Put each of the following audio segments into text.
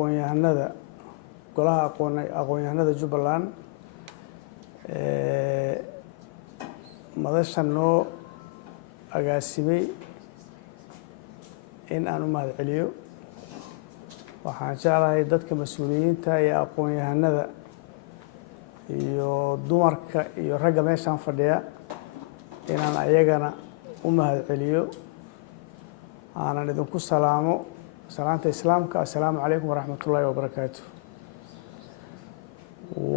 aqoon-yahanada golaha aqoon-yahanada Jubbaland madashan noo agaasimay in aan u mahadceliyo. waxaan jeclahay dadka mas'uuliyiinta iyo aqoon-yahanada iyo dumarka iyo ragga meeshaan fadhiya inaan ayagana u mahadceliyo. aanan idinku salaamo salaanta islaamka. assalaamu calaykum waraxmatullaahi wabarakaatuh.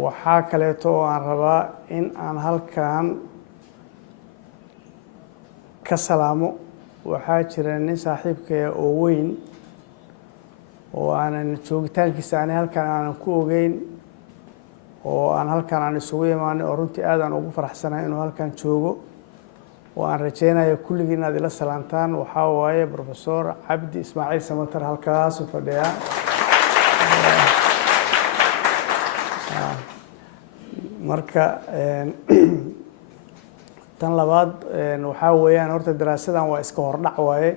waxaa kaleeto oo aan rabaa in aan halkan ka salaamo. waxaa jira nin saaxiibkaya oo weyn oo aanan joogitaankiisa aanay halkan aanan ku ogeyn oo aan halkan aan isugu imaanay oo runtii aad aan ugu faraxsanahay inuu halkan joogo oo aan rajeynayo kulligii inaad ila salaantaan. waxaa waaye Professor Cabdi Ismaaciil Samatar halkaas u fadhiya. marka tan labaad waxaa weeyaan horta daraasadan waa iska hordhac waaye.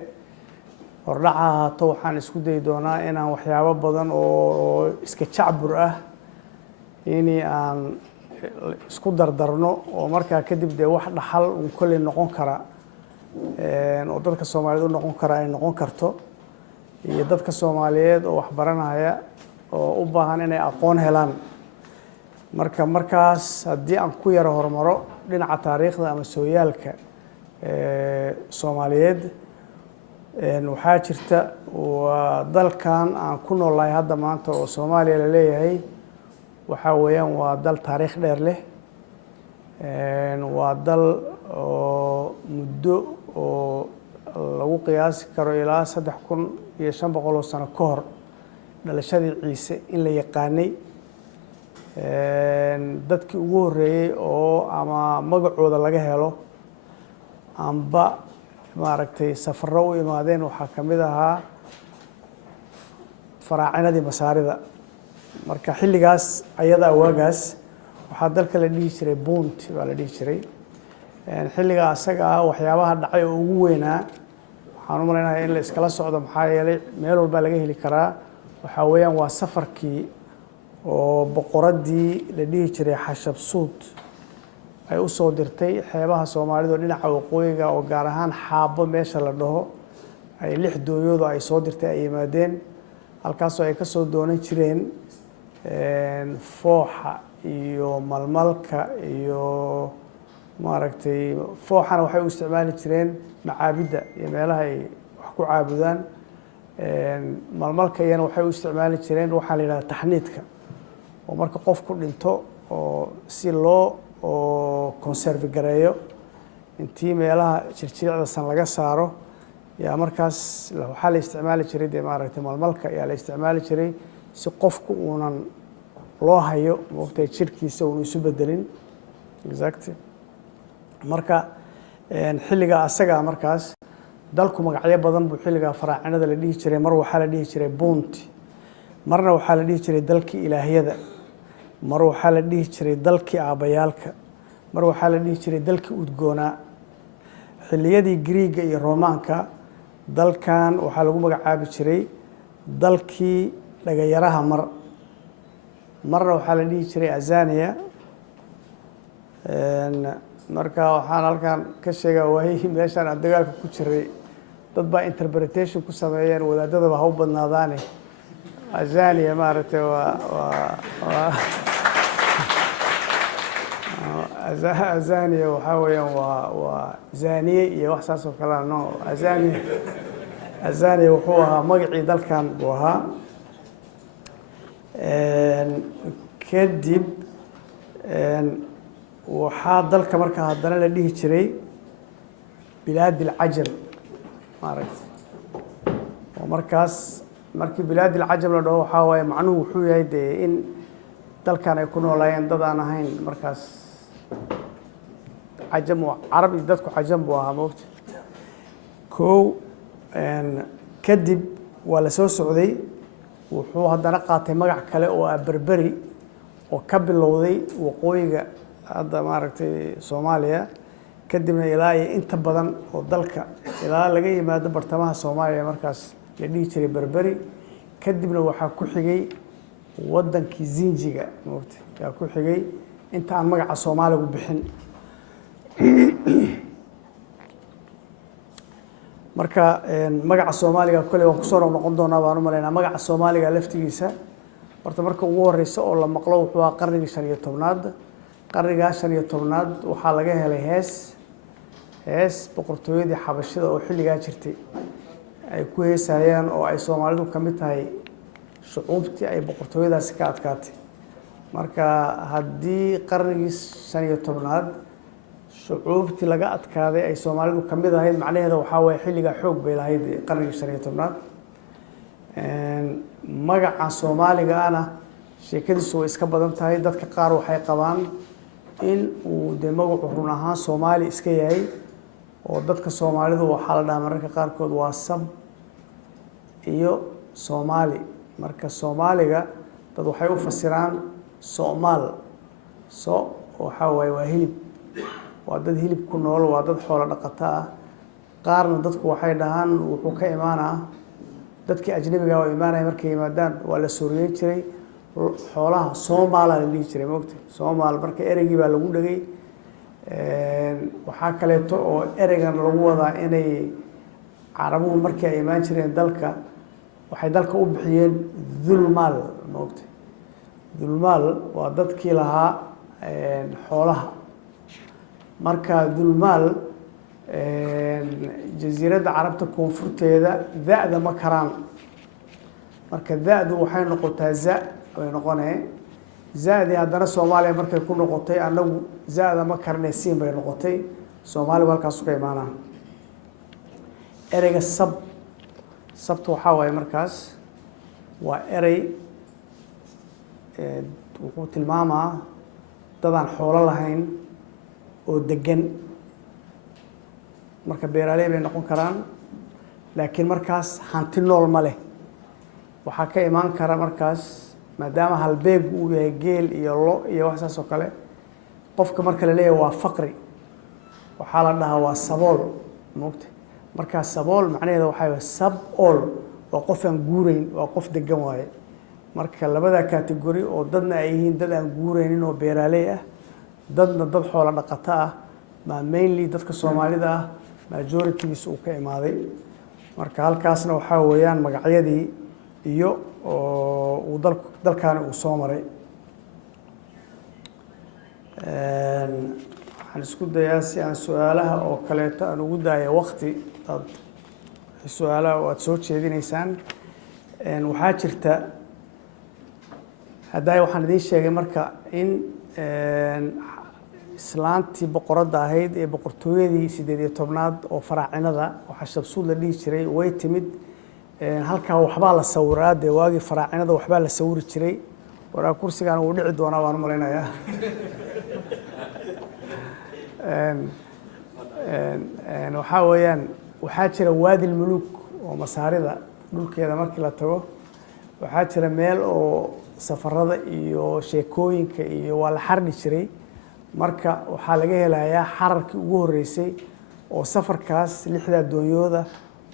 hordhaca ahaato waxaan isku dayi doonaa inaan waxyaabo badan oo iska jacbur ah inii aan isku dardarno oo markaa kadib dee wax dhaxal un kolley noqon kara oo dadka Soomaaliyeed u noqon kara ay noqon karto iyo dadka Soomaaliyeed oo wax baranaya oo u baahan inay aqoon helaan. markaas haddii aan ku yara hormaro dhinaca taariikhda ama sooyaalka Soomaaliyeed waxaa jirta waa dalkan aan ku noolahay hadda maanta oo Soomaaliya la leeyahay waxaa weeyaan waa dal taariikh dheer leh. waa dal oo muddo oo lagu qiyaasi karo ilaa 3,500 sano ka hor dhalashadii Ciise in la yaqaanay. dadkii ugu horreeyey oo ama magacooda laga helo amba maaragtay safarro u imaadeen waxaa ka mid ahaa faraacinadii Masaarida. marka xilligaas ayada waagaas waxaa dalka la dhihi jiray Punt baa la dhihi jiray. xilliga asaga ah waxyaabaha dhacay oo ugu weynaa waxaan u maleynayaa in la iskala socdo maxaa yeelay meel walba laga heli karaa. waxaa weeyaan waa safarkii oo boqoradii la dhihi jiray Xashab-Suud ay u soo dirtay xeebaha Soomaalidu dhinaca waqooyiga oo gaar ahaan Xaabo meesha la dhaho ay 6 dooyood ay soo dirtay ay yimaadeen halkaas oo ay ka soo doonan jireen fooxa iyo malmalka iyo maaragtay fooxana waxay u isticmaali jireen macaabida iyo meelaha ay wax ku caabudaan. malmalka iyana waxay u isticmaali jireen waxaa la yidhahdaa taxniidka oo marka qof ku dhinto oo si loo conserve gareeyo intii meelaha jirjiricda san laga saaro yaa markaas waxaa la isticmaali jiray dee maaragtay malmalka ayaa la isticmaali jiray si qofku uunan loo hayo moogtay jirkiisa uunu isu bedelin. exactly. marka xilliga asaga markaas dalku magacyo badan buu xilliga faraacinada la dhihi jiray. mar waxaa la dhihi jiray Punt, marna waxaa la dhihi jiray dalkii ilaahyada, mar waxaa la dhihi jiray dalkii aabayaalka, mar waxaa la dhihi jiray dalkii udgoonaa. xilliyadii Greega iyo Roomaanka dalkan waxaa lagu magacaabi jiray dalkii dhagayaraha. marna waxaa la dhihi jiray Azania. marka waxaan halkan ka sheegaa waayihii meeshaan aan dagaalka ku jiray dad baa interpretation ku sameeyeen wadaadadaba ha u badnaadaane Azania maaragtay Azania waxaa weeyaan waa zaniye iyo wax saas oo kale. no Azania wuxuu ahaa magacii dalkan buu ahaa. kadib waxaa dalka markaa haddana la dhihi jiray bilaad alcajam maaragtay oo markaas markii bilaad alcajam la dhaho waxaa waaye macnuhu wuxuu yahay dee in dalkan ay ku noolaayeen dad aan ahayn markaas cajam oo carab iyo dadku cajam buu ahaa moogta. kadib waa la soo socday wuxuu haddana qaatay magac kale oo ah Berberi oo ka bilowday waqooyiga hadda maaragtay Soomaaliya kadibna ilaa iyo inta badan oo dalka ilaa laga yimaado bartamaha Soomaaliya markaas la dhihi jiray Berberi. kadibna waxaa ku xigay waddankii zinjiga moogta yaa ku xigay inta aan magaca soomaaligu bixin marka magaca soomaaliga kole waan kusoo noqon doonaa baan u malaynaa magaca soomaaliga laftigiisa horta marka ugu horeysa oo la maqlo wuxuu ahaa qarnigii 15aad qarnigaa 15aad waxaa laga helay hees boqortooyadii xabashida oo xilligaa jirtay ay ku heesayaan oo ay soomaalidu ka mid tahay shucuubtii ay boqortooyadaasi ka adkaatay marka haddii qarnigii 15aad shucuubtii laga adkaaday ay soomaalidu ka mid ahayd macnaheeda waxaa waye xilligaa xoog bay lahayd qarnigii 15aad magaca soomaaliga ana sheekadiisu way iska badan tahay dadka qaar waxay qabaan in uu de magacu run ahaan soomaali iska yahay oo dadka soomaalidu waxaa la dhahaa mararka qaarkood waa sab iyo soomaali marka soomaaliga dad waxay u fasiraan soomaal waxaa waaye waa hilib waa dad hilib ku nool waa dad xoolo dhaqato ah qaarna dadku waxay dhahaan wuxuu ka imaanaa dadkii ajnabiga oo imaanaya markay yimaadaan waa la sooriyeyn jiray xoolaha soomaala la dhihi jiray moogta soomaal marka ereygii baa lagu dhegay waxaa kaleeto oo ereygan lagu wadaa inay carabuhu markii ay imaan jireen dalka waxay dalka u bixiyeen dulmaal moogta dulmaal waa dadkii lahaa xoolaha marka dulmaal jasiiradda carabta koonfurteeda da-da ma karaan marka da-du waxay noqotaa za way noqonee za-dii haddana soomaaliya markay ku noqotay annagu za-da ma karnee siin bay noqotay soomaaligu halkaasu ka imaanaa ereyga sabta waxaa waaye markaas waa erey wuxuu tilmaamaa dadaan xoolo lahayn oo degan marka beeraaley bay noqon karaan laakiin markaas hanti nool ma leh waxaa ka imaan kara markaas maadaama halbeegu uu yahay geel iyo lo iyo wax saas oo kale qofka marka la leeyahay waa faqri waxaa la dhahaa waa sabool moogta markaa sabool macnaheeda waxaa waye sab-ool waa qof aan guurayn waa qof degan waaye marka labada category oo dadna ay yihiin dad aan guuraynin oo beeraaley ah dadna dad xoolo dhaqato ah ma mainly dadka soomaalida ah majoritygiisa uu ka imaaday marka halkaasna waxaa weeyaan magacyadii iyo uu dalkaani uu soo maray waxaan isku dayaa si aan su-aalaha oo kaleeto aan ugu daaya wakti aad su-aalaha oo aada soo jeedinaysaan waxaa jirta haddaay waxaan idiin sheegay marka in islaantii boqoradda ahayd ee boqortooyadii 18aad oo faraacinada oo xashabsuud la dhihi jiray way timid halkaa waxbaa la sawiraa dee waagii faraacinada waxbaa la sawiri jiray waraa kursigaan wuu dhici doonaa waan u malaynayaa waxaa weeyaan waxaa jira waadi lmuluuk oo masaarida dhulkeeda markii la tago waxaa jira meel oo safarada iyo sheekooyinka iyo waa la xardhi jiray marka waxaa laga helayaa xararkii ugu horeysay oo safarkaas 6 doonyooda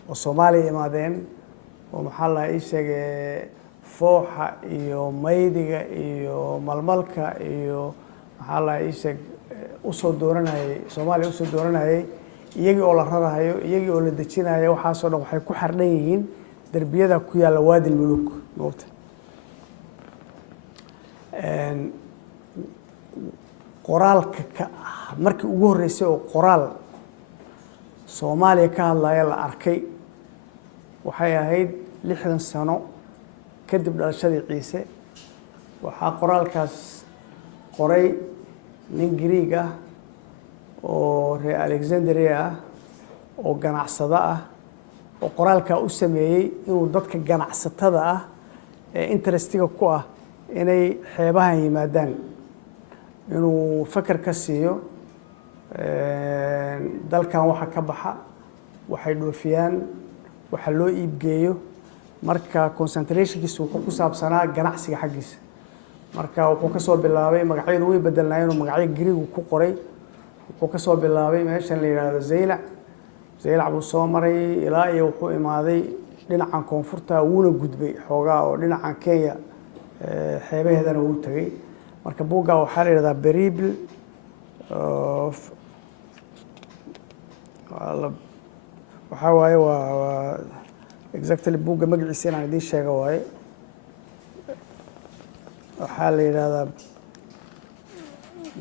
oo soomaaliya imaadeen oo maxaa la ii sheegay fooxa iyo maydiga iyo malmalka iyo maxaa la ii sheeg usoo dooranayay soomaaliya usoo dooranayay iyagii oo la rarahayo iyagii oo la dejinayo waxaasoo dhan waxay ku xardhan yihiin derbiyada ku yaalla waadi lmuluuk moogta qoraalka markii ugu horeysay oo qoraal soomaaliya ka hadlaya la arkay waxay ahayd 60 sano kadib dhalashadii ciise waxaa qoraalkaas qoray nin Greek ah oo reer Alexandria ah oo ganacsada ah oo qoraalkaa u sameeyey inuu dadka ganacsatada ah ee interestiga ku ah inay xeebahan yimaadaan inuu fakar ka siiyo dalkan waxa ka baxa waxay dhoofiyaan waxa loo iibgeeyo marka concentrationkiisu wuxuu ku saabsanaa ganacsiga xaggiisa marka wuxuu ka soo bilaabay magacyadu way bedelnaayeen oo magacyo Greek ku qoray wuxuu ka soo bilaabay meeshan la yiraahdo Zeylac buu soo maray ilaa iyo wuxuu imaaday dhinacan koonfurta wuuna gudbay xoogaa oo dhinacan Kenya xeebaheedana wuu tagay marka buugga waxaa la yidhahdaa Peripl of waxaa waaye waa exactly buugga magaciisa inaan idiin sheega waaye waxaa la yidhahdaa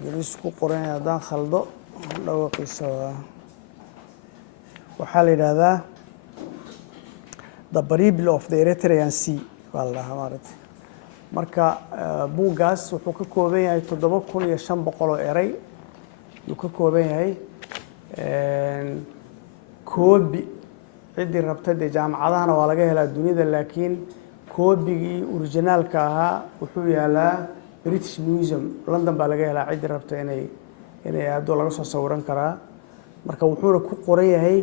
gelis ku qoran haddaan khaldo dhawaqiisa waxaa la yidhahdaa The Peripl of the Eritrean Sea baa la dhahaa maaragtay marka buuggaas wuxuu ka kooban yahay 7,500 oo eray yuu ka kooban yahay koobi ciddii rabta dee jaamacadahana waa laga helaa dunida laakiin koobigii originaalka ahaa wuxuu yaalaa British Museum London baa laga helaa ciddii rabta inay aado laga soo sawiran karaa marka wuxuuna ku qoran yahay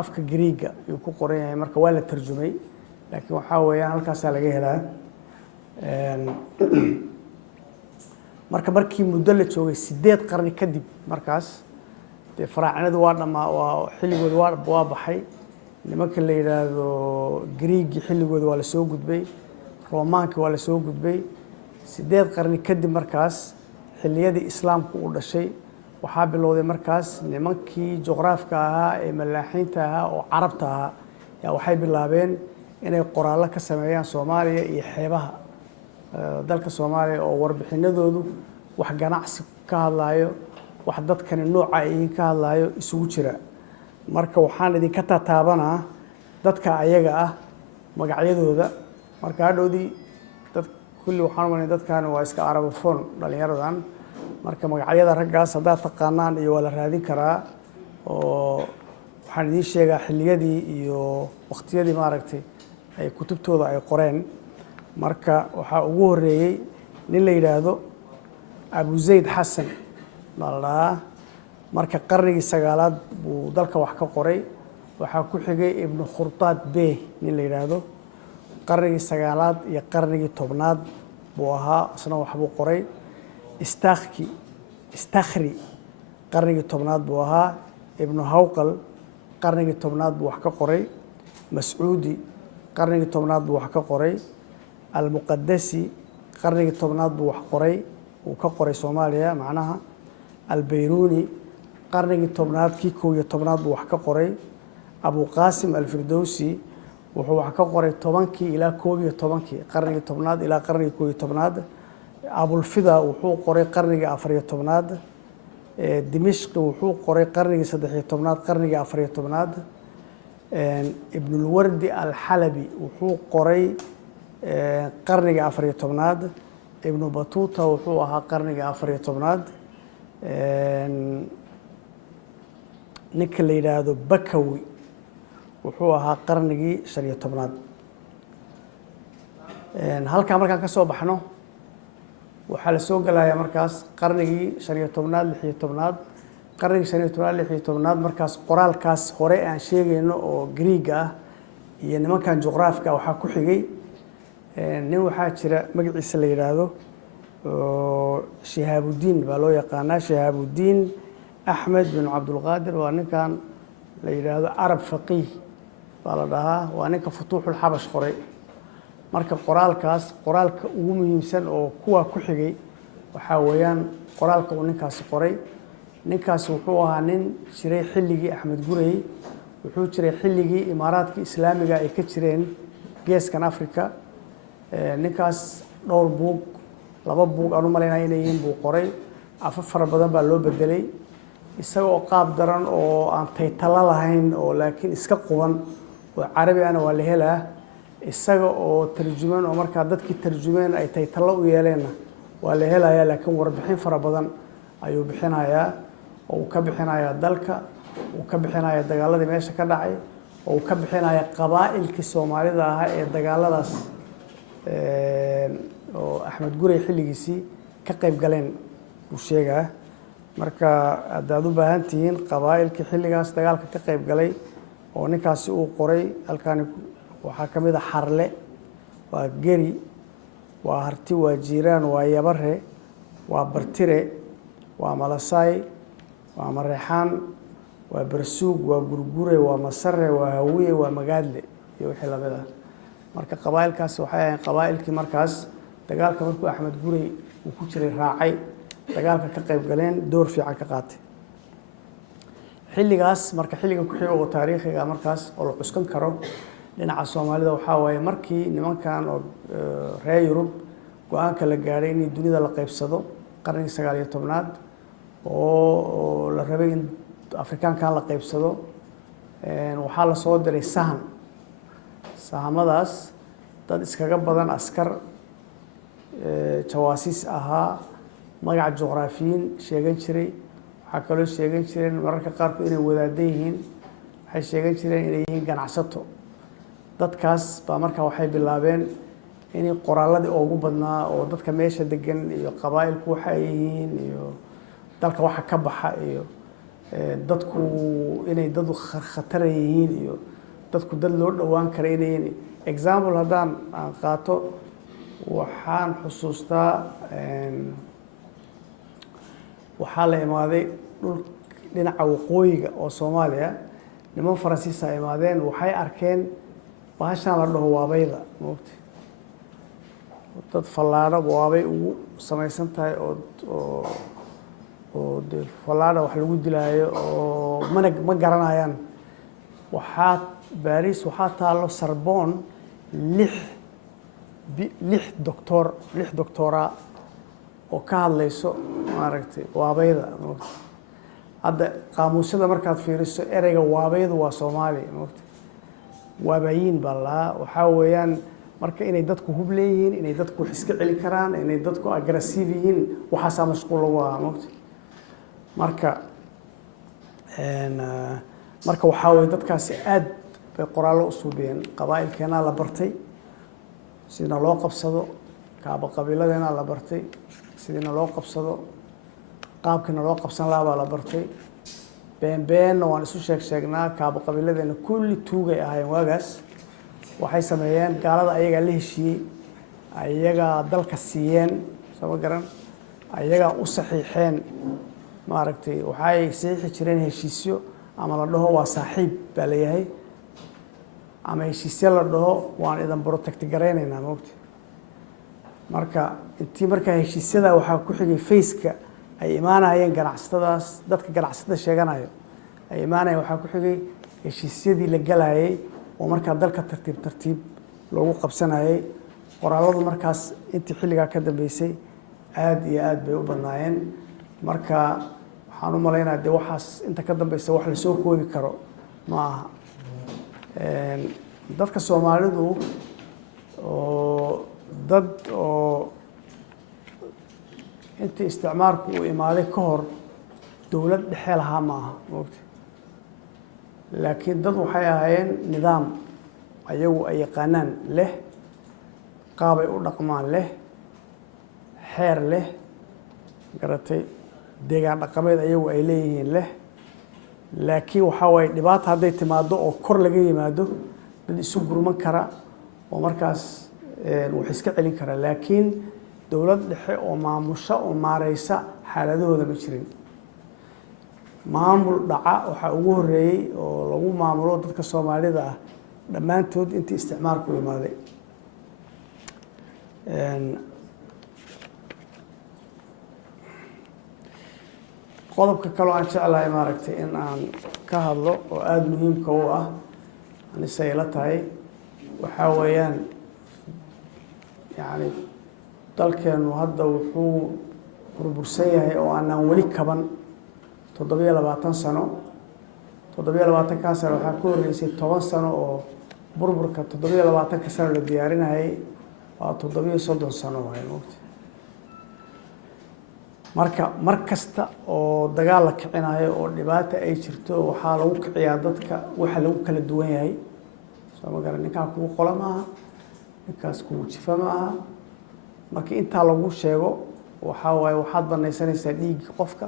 afka Greek ayuu ku qoran yahay marka waa la tarjumay laakiin waxaa weeyaan halkaasaa laga helaa marka markii muddo la joogay 8 qarni kadib markaas dee faraacinadu waa xilligooda waa baxay nimanka la yidhaahdo Greek xilligooda waa la soo gudbay Roomaanka waa la soo gudbay 8 qarni kadib markaas xilliyadii islaamku u dhashay waxaa bilowday markaas nimankii juqraafka ahaa ee malaaxiinta ahaa oo carabta ahaa yaa waxay bilaabeen inay qoraallo ka sameeyaan Soomaaliya iyo xeebaha dalka Soomaaliya oo warbixinadoodu wax ganacsi ka hadlayo wax dadkani nooca ay ka hadlayo isugu jira marka waxaan idinka tataabanaa dadka ayaga ah magacyadooda marka hadhowdii dad kulli waxaan u maleeyaa dadkan waa iska arabophone dhalinyaradan marka magacyada raggaas haddaad taqaanaan iyo waa la raadin karaa oo waxaan idiin sheegaa xilliyadii iyo waqtiyadii maaragtay ay kutubtooda ay qoreen marka waxaa ugu horeeyey nin la yidhaahdo Abu Zayd Xasan baa la dhahaa marka qarnigii 9aad buu dalka wax ka qoray waxaa ku xigay Ibn Khurtaad Bey nin la yidhaahdo qarnigii 9aad iyo qarnigii 10aad buu ahaa isna wax buu qoray Istakhri qarnigii 10aad buu ahaa Ibn Hawqal qarnigii 10aad buu wax ka qoray Mascuudi qarnigii 10aad buu wax ka qoray Al-Muqaddasi qarnigii 10aad buu wax qoray uu ka qoray Soomaaliya macnaha Al-Bayruni qarnigii 10aad kii 11aad buu wax ka qoray Abu Qasim Al-Firdawsi wuxuu wax ka qoray 10kii ilaa 11kii qarnigii 10aad ilaa qarnigii 11aad Abulfida wuxuu qoray qarnigii 14aad Dimishq wuxuu qoray qarnigii 13aad qarnigii 14aad Ibn al-Wardi al-Halabi wuxuu qoray qarnigii 14aad Ibn Battuta wuxuu ahaa qarnigii 14aad ninka la yidhaahdo Bakawi wuxuu ahaa qarnigii 15aad halkaa markaan ka soo baxno waxaa la soo galayaa markaas qarnigii 15aad 16aad qarnigii 15aad 16aad markaas qoraalkaas hore aan sheegayno oo Greek ah iyo nimankan juqraafka waxaa ku xigay nin waxaa jira magaciisa la yidhaahdo Shihaabuddin baa loo yaqaanaa Shihaabuddin Axmed bin Cabdulqaadir waa ninkan la yidhaahdo Arab Faqiih baa la dhahaa waa ninka Futuuxul Xabash qoray marka qoraalkaas qoraalka ugu muhiimsan oo kuwa ku xigay waxaa weeyaan qoraalka uu ninkaasi qoray ninkaasi wuxuu ahaa nin jiray xilligii Axmed Gurey wuxuu jiray xilligii imaaraadka islaamiga ay ka jireen geeskan Afrika ninkaas dhowr buug 2 buug aan u maleynaa inay yihiin buu qoray afaf fara badan baa loo bedelay isagoo qaab daran oo aan taytalo lahayn oo laakiin iska quban oo carabi ana waa la helaa isaga oo tarjuman oo markaa dadkii tarjumeen ay taytalo u yeeleen waa la helayaa laakiin warbixin fara badan ayuu bixinayaa oo uu ka bixinayaa dalka uu ka bixinayaa dagaaladii meesha ka dhacay oo uu ka bixinayaa qabaa'ilkii Soomaalida ahaa ee dagaaladaas oo Axmed Gurey xilligiisii ka qayb galeen uu sheegaa marka haddaad u baahan tihiin qabaa'ilkii xilligaas dagaalka ka qayb galay oo ninkaasi uu qoray halkaani waxaa ka mid ah Xarle waa Geri waa Harti waa Jiiraan waa Yabare waa Bartire waa Malasay waa Mareexaan waa barsuug waa gurgure waa masare waa hawiye waa magaadle iyo wixii lamid ah marka qabaa'ilkaas waxay ahayn qabaa'ilkii markaas dagaalka markuu Axmed Gurey uu ku jiray raacay dagaalka ka qayb galeen door fiican ka qaatay xilligaas marka xilliga ku xiga oo taariikhiga markaas oo la cuskan karo dhinaca Soomaalida waxa waaye markii nimankan oo reer Yurub go'aanka la gaaray in dunida la qaybsado qarnigii 19aad oo la rabay in Afrikaanka la qaybsado waxaa la soo diray sahamadaas dad iskaga badan askar jawaasiis ahaa magac juqraafiyiin sheegan jiray waxaa kaloo sheegan jireen mararka qaarkood inay wadaadan yihiin waxay sheegan jireen inay yihiin ganacsato dadkaas baa markaa waxay bilaabeen inay qoraalladii ugu badnaa oo dadka meesha degan iyo qabaa'ilku waxa ay yihiin iyo dalka waxa ka baxa iyo dadku inay dad khatar yihiin iyo dadku dad loo dhawaan kara inay example haddaan qaato waxaan xusuustaa waxaa la imaaday dhul dhinaca waqooyiga oo Soomaaliya niman Faransiis ay imaadeen waxay arkeen baashan la dhaho waabayda moogtay dad fallaadho waabay ugu samaysan tahay oo fallaadho wax lagu dilaayo oo ma garanayaan waxaa Paris waxaa taalo Sorbonne lix doctora oo ka hadlayso maaragtay waabayda moogtay hadda qaamuusyada markaad fiiriso ereyga waabaydu waa Soomaali moogtay waabayiin baa waxaa weeyaan marka inay dadku hub leeyihiin inay dadku iska celin karaan inay dadku aggressive yihiin waxaas mashquul lagu ah moogtay marka waxaa weeye dadkaasi aad bay qoraallo u suubiyeen qabaa'ilkeena la bartay sidina loo qabsado kaaba qabiiladeena la bartay sidina loo qabsado qaabkina loo qabsan lahaa baa la bartay beenna waan isu sheegnaa kaaba qabiiladeena kulli tuugay ahaayeen waagaas waxay sameeyeen gaalada ayagaa la heshiiyey ayagaa dalka siiyeen soo garan ayagaa u saxiixeen maaragtay waxay saxiixi jireen heshiisyo ama la dhaho waa saaxiib baa leeyahay ama heshiisyo la dhaho waan idan protect gareynaynaa moogtay marka intii markaa heshiisyada waxaa ku xigay faceka ay imaanayeen ganacsatadaas dadka ganacsatada sheeganayo ay imaanayeen waxaa ku xigay heshiisyadii la galayay oo markaa dalka tartiib loogu qabsanayay qoraalladu markaas intii xilligaa ka dambeysay aad iyo aad bay u badnaayeen marka waxaan u maleynayaa dee waxaas inta ka dambeysa wax la soo koobi karo ma aha dadka Soomaalidu oo dad oo intii isticmaalku uu imaaday ka hor dawlad dhexe lahaa ma aha moogtay laakiin dad waxay ahaayeen nidaam ayagu ay yaqaanaan leh qaabay u dhaqmaan leh xeer leh garatay deegaan dhaqameed ayagu ay leeyihiin leh laakiin waxaa waaye dhibaato hadday timaado oo kor laga yimaado dad isu gurman kara oo markaas wax iska celin kara laakiin dawlad dhexe oo maamusha oo maareysa xaaladahooda ma jirin maamul dhaca waxaa ugu horeeyey oo lagu maamulo dadka Soomaalida ah dhammaantood intii isticmaalku imaaday qodobka kale oo aan jeclahay maaragtay in aan ka hadlo oo aad muhiimka u ah anise ila tahay waxaa weeyaan yani dalkeenu hadda wuxuu burbursan yahay oo aanaan weli kaban 27 sano 27 sano waxaa ku horeysay 10 sano oo burburka 27 sano la diyaarinayay waa 37 sano waay moogtay mar kasta oo dagaal la kicinayo oo dhibaato ay jirto waxaa lagu kiciyaa dadka waxa lagu kala duwan yahay soo ma garan ninka kugu qola maaha ninkaas kugu jifa maaha markii intaa lagu sheego waxaa waaye waxaad banaysanaysaa dhiig qofka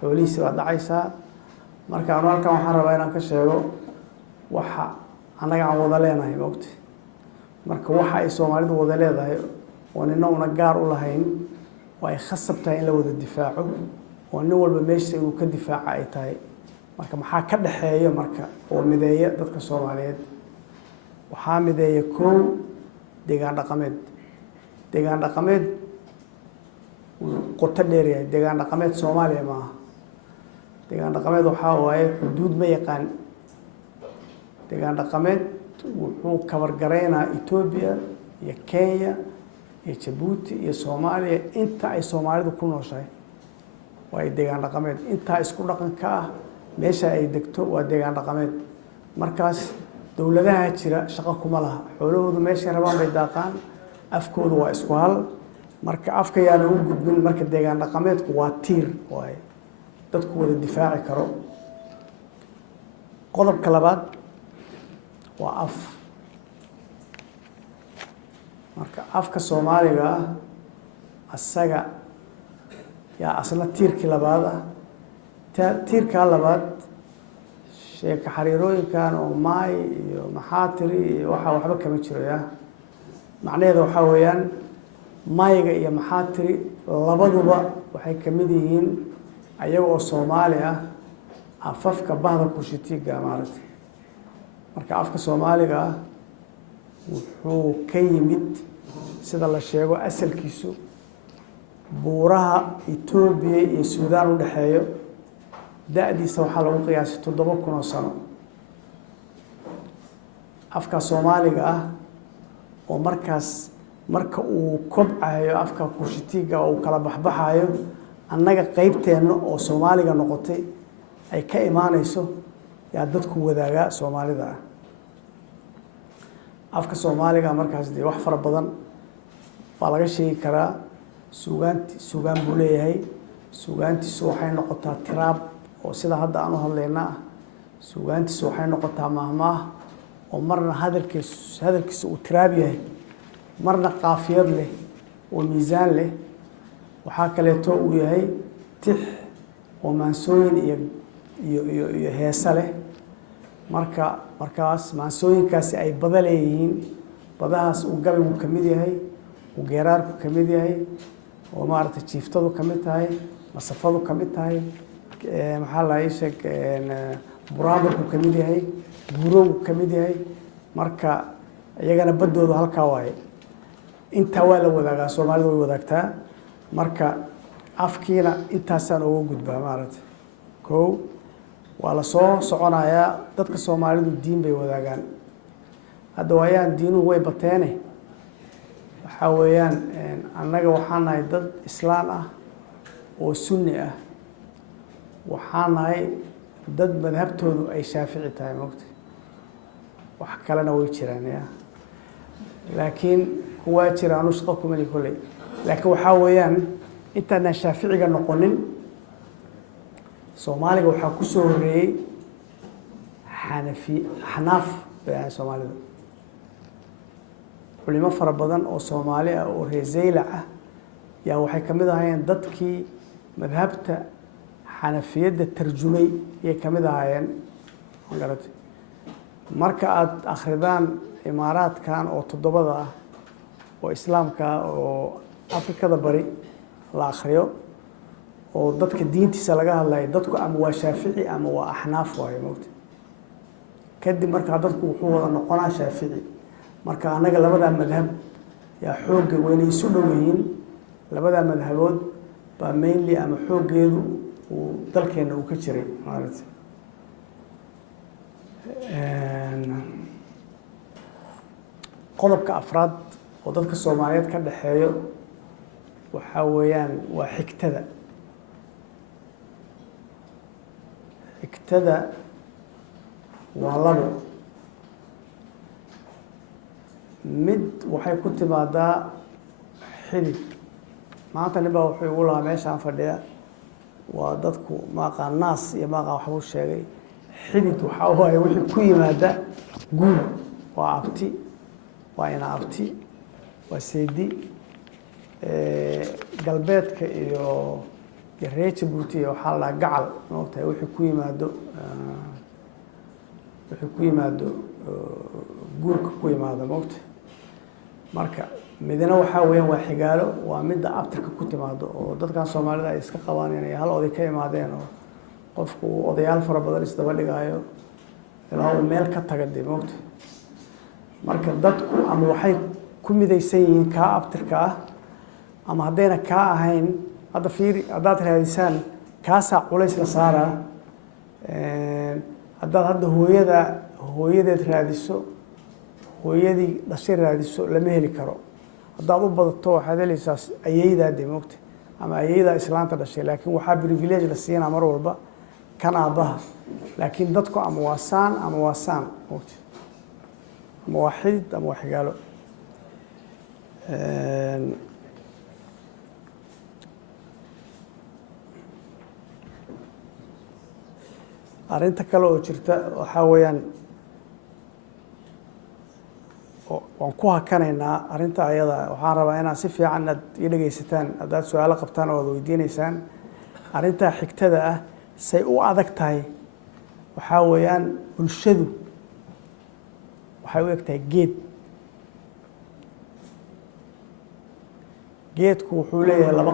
xoolihiisa waa dhacaysaa marka aan halkan waxaan rabaa inaan ka sheego waxa anaga aan wada leenahay moogtay marka waxa ay Soomaalidu wada leedahay oo ninna gaar u lahayn way khasab tahay in la wada difaaco oo nin walba meesha inuu ka difaaco ay tahay marka maxaa ka dhaxeeya marka oo mideeya dadka Soomaaliyeed waxaa mideeya koow deegaan dhaqameed deegaan dhaqameed qoto dheer yahay deegaan dhaqameed Soomaaliya ma aha deegaan dhaqameed waxaa waaye xuduud ma yaqaan deegaan dhaqameed wuxuu kabar garaynaa Ethiopia iyo Kenya iyo Djibouti iyo Soomaaliya inta ay Soomaalidu ku nooshahay waa deegaan dhaqameed inta isku dhaqanka ah meesha ay degto waa deegaan dhaqameed markaas dawladaha jira shaqo kuma laha xoolahoodu meesha rabaan bay daaqaan afkoodu waa isku hal marka afka yaana u gudbin marka deegaan dhaqameedku waa tiir waaye dadku wada difaaci karo qodobka labaad waa af marka afka Soomaaliga asaga yaa asla tiirkii labaad ah tiirka labaad sheeka xariirooyinkan oo maay iyo maxaatiri iyo waxa waxba kama jiro macnaheedu waxa weeyaan maayga iyo maxaatiri labaduba waxay ka mid yihiin ayaga oo Soomaali ah afafka bahda ku shitiga maaragtay marka afka Soomaaliga wuxuu ka yimid sida la sheego asalkiisu buuraha Ethiopia iyo Suudaan u dhaxeeyo da'diisa waxaa lagu qiyaasay 7,000 sano afka Soomaaliga oo marka uu kobcayo afka kushitiga oo kala baxbaxayo annaga qaybteena oo Soomaaliga noqotay ay ka imaanayso yaa dadku wadaaga Soomaalida afka Soomaaliga markaas wax fara badan baa laga sheegi karaa suugaan buu leeyahay suugaantiisu waxay noqotaa tiraab oo sida hadda aan u hadlaynaa suugaantiisu waxay noqotaa mahmaah oo marna hadalkiisu uu tiraab yahay marna qaafiyad leh oo miisaan leh waxaa kaleeto uu yahay tix oo maansooyin iyo heesa leh markaas maansooyinkaasi ay bada leeyihiin badahaas uu gabaygu ka mid yahay uu geeraarku ka mid yahay oo maaragtay jiiftadu ka mid tahay masafadu ka mid tahay maxaa la sheeg buraadku ka mid yahay buurowgu ka mid yahay marka iyagana badoodu halkaa waaye inta waa la wadaagaa Soomaalidu way wadaagtaa marka afkiina intaasaan ugu gudbaa maaragtay koow waa la soo soconayaa dadka Soomaalidu diin bay wadaagaan hadda waayaan diinuhu way bateene waxa weeyaan annaga waxaan nahay dad Islaan ah oo Sunni ah waxaan nahay dad madhabtoodu ay Shaafici tahay moogtay wax kalena way jiraan laakiin kuwa jiraan shaqo kuma kulay laakiin waxa weeyaan intaan Shaaficiga noqonin Soomaaliga waxaa ku soo horeeyay Xanaaf baa Soomaalida culimo fara badan oo Soomaali ah oo reezayla ah yaa waxay kamid ahaayeen dadkii madhabta Xanafiyada tarjumay ee kamid ahaayeen magaratay marka aad akhridaan imaaraadkan oo 7 ah oo islaamka oo Afrikada bari la akhriyo oo dadka diintiisa laga hadlayo dadku ama waa Shaafici ama waa Axnaaf waaye moogtay kadib marka dadku wuxuu wada noqonaa Shaafici marka anaga labada madhab yaa xoog weyn isu dhaweeyeen labada madhabood baa mainly ama xoogeedu uu dalkeena uu ka jiray maaragtay qodobka afraad oo dadka Soomaaliyeed ka dhaxeeyo waxa weeyaan waa xigtada waa labo mid waxay ku timaadaa xidid maanta ninbaa wuxuu igu lahaa meeshaan fadhiya waa dadku maaqaan naas iyo maaqaan waxbuu sheegay xidid waxaa waaye wixii ku yimaada guul waa abti waa ina abti waa saydi galbeedka iyo reer Djibouti waxaa la gacal noqtay wixii ku yimaado guurka ku yimaado moogtay marka midna waxa weeyaan waa xigaalo waa midda abtirka ku timaado oo dadkan Soomaalida ay iska qabaan inay hal oday ka imaadeen oo qofku odayaal fara badan isdaba dhigayo ilaa uu meel ka taga dee moogta marka dadku ama waxay ku midaysan yihiin kaa abtirka ah ama haddayna kaa ahayn hadda fiiri haddaad raadisaan kaasaa culays la saaraa haddaad hadda hooyadeed raadiso hooyadii dhashay raadiso lama heli karo haddaad u badato waxaad helaysaa ayeydaa dee moogta ama ayeydaa islaanta dhashay laakiin waxaa privilege la siinaa mar walba kan aabbaha laakiin dadku ama waa saan ama waa saan moogta ama waa xidid ama waa xigaalo arrinta kale oo jirta waxaa weeyaan waan ku hakanaynaa arrinta ayada waxaan rabaa inaad si fiican aad ii dhegaysataan haddaad su-aalo qabtaan oo aad weydiinaysaan arrintaa xigtada ah say u adag tahay waxaa weeyaan bulshadu waxay u eg tahay geedku wuxuu leeyahay laba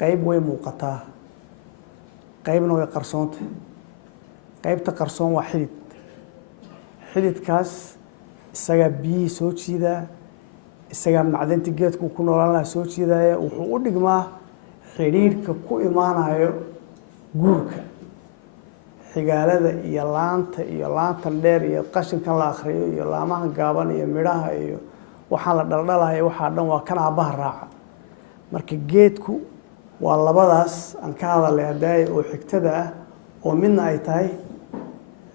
qayb way muuqataa qaybna way qarsoonta qaybta qarsoon waa xididkaas isagaa biyihii soo jiidaa isagaa macdanti geedku ku noolaan lahaa soo jiidaya wuxuu u dhigmaa xidhiidhka ku imaanayo guurka xigaalada iyo laantan dheer iyo qashinkan la akhriyo iyo laamahan gaaban iyo midhaha iyo waxaan la dhaldhalayo waxaa dhan waa kan aabbaha raaca marka geedku waa labadaas aan ka hadalay haddaay oo xigtada ah oo midna ay tahay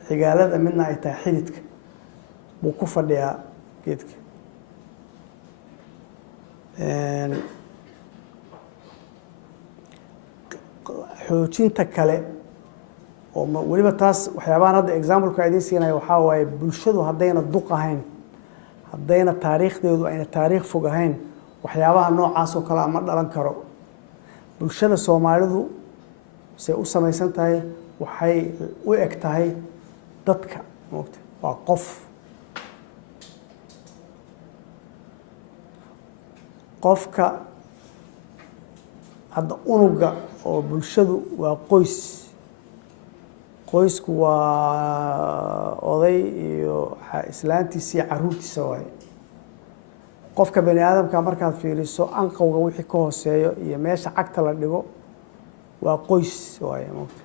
xigaalada midna ay tahay xididka buu ku fadhiyaa geedka xoojinta kale oo weliba taas waxyaabahan hadda exampleka idiin siinaya waxaa waaye bulshadu haddayna duq ahayn haddayna taariikhdeedu ayna taariikh fog ahayn waxyaabaha noocaas oo kale ma dhalan karo bulshada soomaalidu say u samaysan tahay waxay u eg tahay dadka moogta waa qofka hadda unuga oo bulshadu waa qoysku waa oday iyo islaantiisa iyo caruurtiisa waaye qofka bani aadamka markaad fiiriso anqowga wixii ka hooseeyo iyo meesha cagta la dhigo waa qoys waaye moogta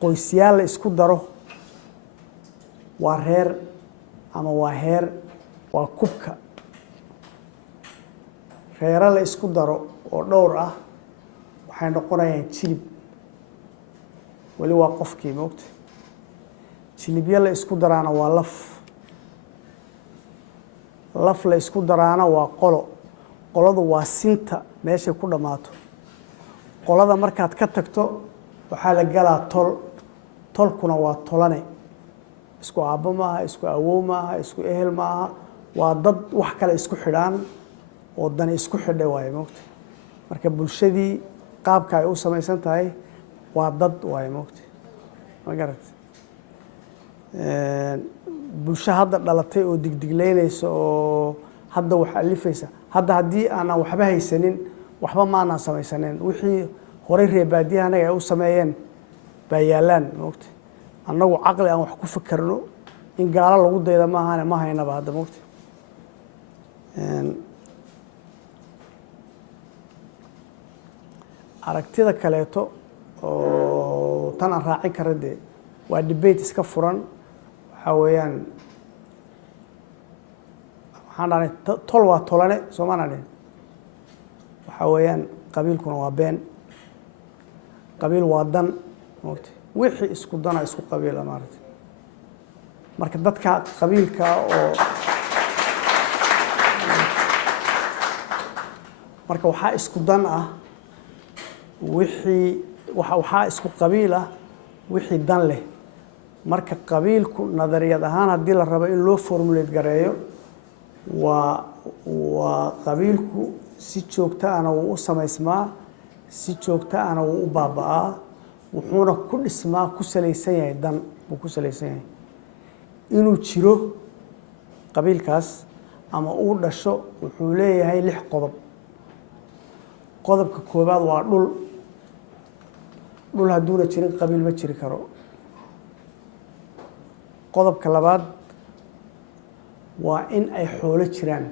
qoysyaal la isku daro waa reer ama waa heer waa kubka reero la isku daro oo dhowr ah waxay noqonayaan jilib weli waa qofkii moogta jilibyo la isku daraana waa laf la isku daraana waa qoladu waa sinta meeshay ku dhammaato qolada markaad ka tagto waxaa la galaa tolkuna waa tolane isku aabbo maaha isku awow maaha isku ehel maaha waa dad wax kale isku xidhaan oo dani isku xidhay waaye moogta marka bulshadii qaabka ay u samaysan tahay waa dad waaye moogta ma garata bulsho hadda dhalatay oo digdigleynaysa oo hadda wax alifaysa hadda haddii aanan waxba haysanin waxba maanaan samaysaneen wixii horey reebaadiyaha anaga ay u sameeyeen baa yaallaan moogta annagu caqli aan wax ku fakerno in gaalo lagu dayda maahane ma haynaba hadda moogta aragtida kaleeto oo tan aan raacin kara dee waa debate iska furan waxaa weeyaan waxaan dhahnay tol waa tolane soomaana dhihin waxaa weeyaan qabiilkuna waa been qabiil waa dan moogta wixii isku dana isku qabiila maarata marka dadka qabiilka oo marka waxaa isku dan ah waxaa isku qabiil ah wixii dan leh marka qabiilku nadariyad ahaan haddii la rabo in loo formulate gareeyo waa qabiilku si joogto ahna wuu u samaysmaa si joogto ahna wuu u baaba'aa wuxuuna ku dhismaa ku salaysan yahay dan buu ku salaysan yahay inuu jiro qabiilkaas ama uu dhasho wuxuu leeyahay 6 qodob qodobka koobaad waa dhul dhul hadduuna jirin qabiil ma jiri karo. qodobka labaad waa in ay xoolo jiraan,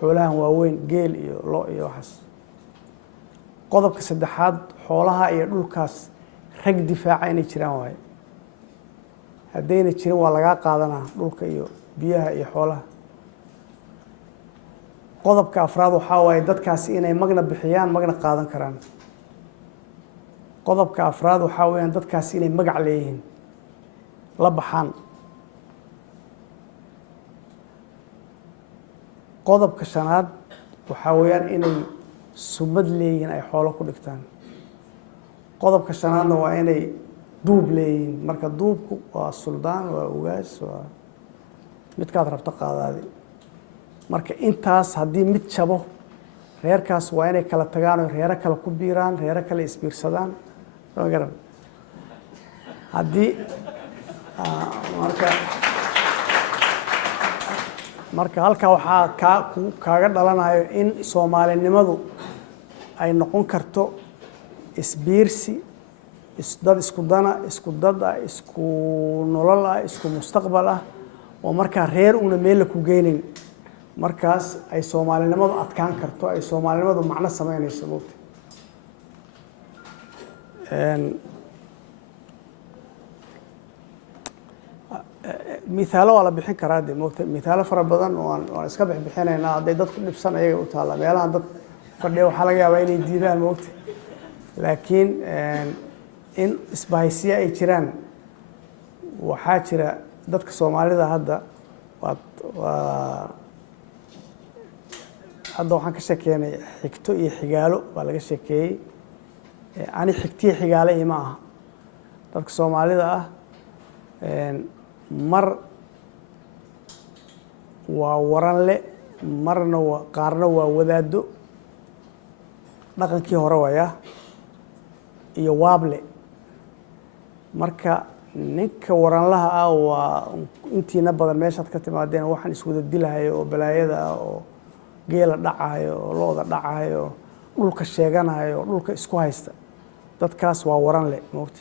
xoolahan waaweyn geel iyo lo iyo waxaas. qodobka saddexaad xoolaha iyo dhulkaas rag difaaca inay jiraan waaye, haddayna jirin waa lagaa qaadanaa dhulka iyo biyaha iyo xoolaha. qodobka afraad waxaa waaye dadkaasi inay magna bixiyaan, magna qaadan karaan. qodobka afraad waxaa weeyaan dadkaasi inay magac leeyihiin, la baxaan. qodobka shanaad waxaa weeyaan inay sumad leeyihiin ay xoolo ku dhigtaan. qodobka shanaadna waa inay duub leeyihiin. marka duubku waa suldaan, waa ugaas, waa midkaad rabto qaadaadi. marka intaas haddii mid jabo, reerkaas waa inay kala tagaan oo reero kale ku biiraan, reero kale isbiirsadaan. ma garan haddii marka halkaa waxaa kaaga dhalanayo in soomaalinimadu ay noqon karto isbiirsi, dad isku dana, isku dad ah, isku nolol ah, isku mustaqbal ah, oo markaa reer una meel la ku geynin. markaas ay soomaalinimadu adkaan karto, ay soomaalinimadu macno samaynayso. moogta mithaalo waa la bixin karaa de moogta, mithaalo fara badan waan iska bixinaynaa. hadday dadku dhibsan ayaga u taalla, meelahan dad fadhiya waxaa laga yaabaa inay diidaan moogta. laakiin in isbahaysiya ay jiraan, waxaa jira dadka soomaalida hadda hadda waxaan ka sheekeynay xigto iyo xigaalo baa laga sheekeeyey. ani xigtiya xigaale ima aha. dadka soomaalida ah mar waa waranle, marna qaarna waa wadaado, dhaqankii hore waya, iyo waable. marka ninka waranlaha ah waa intiina badan meeshaad ka timaadeen waxaan iswada dilahayo oo balaayada ah, oo geela dhacayo, oo looda dhacayo, dhulka sheeganayo, oo dhulka isku haysta. dadkaas waa waranle moogta.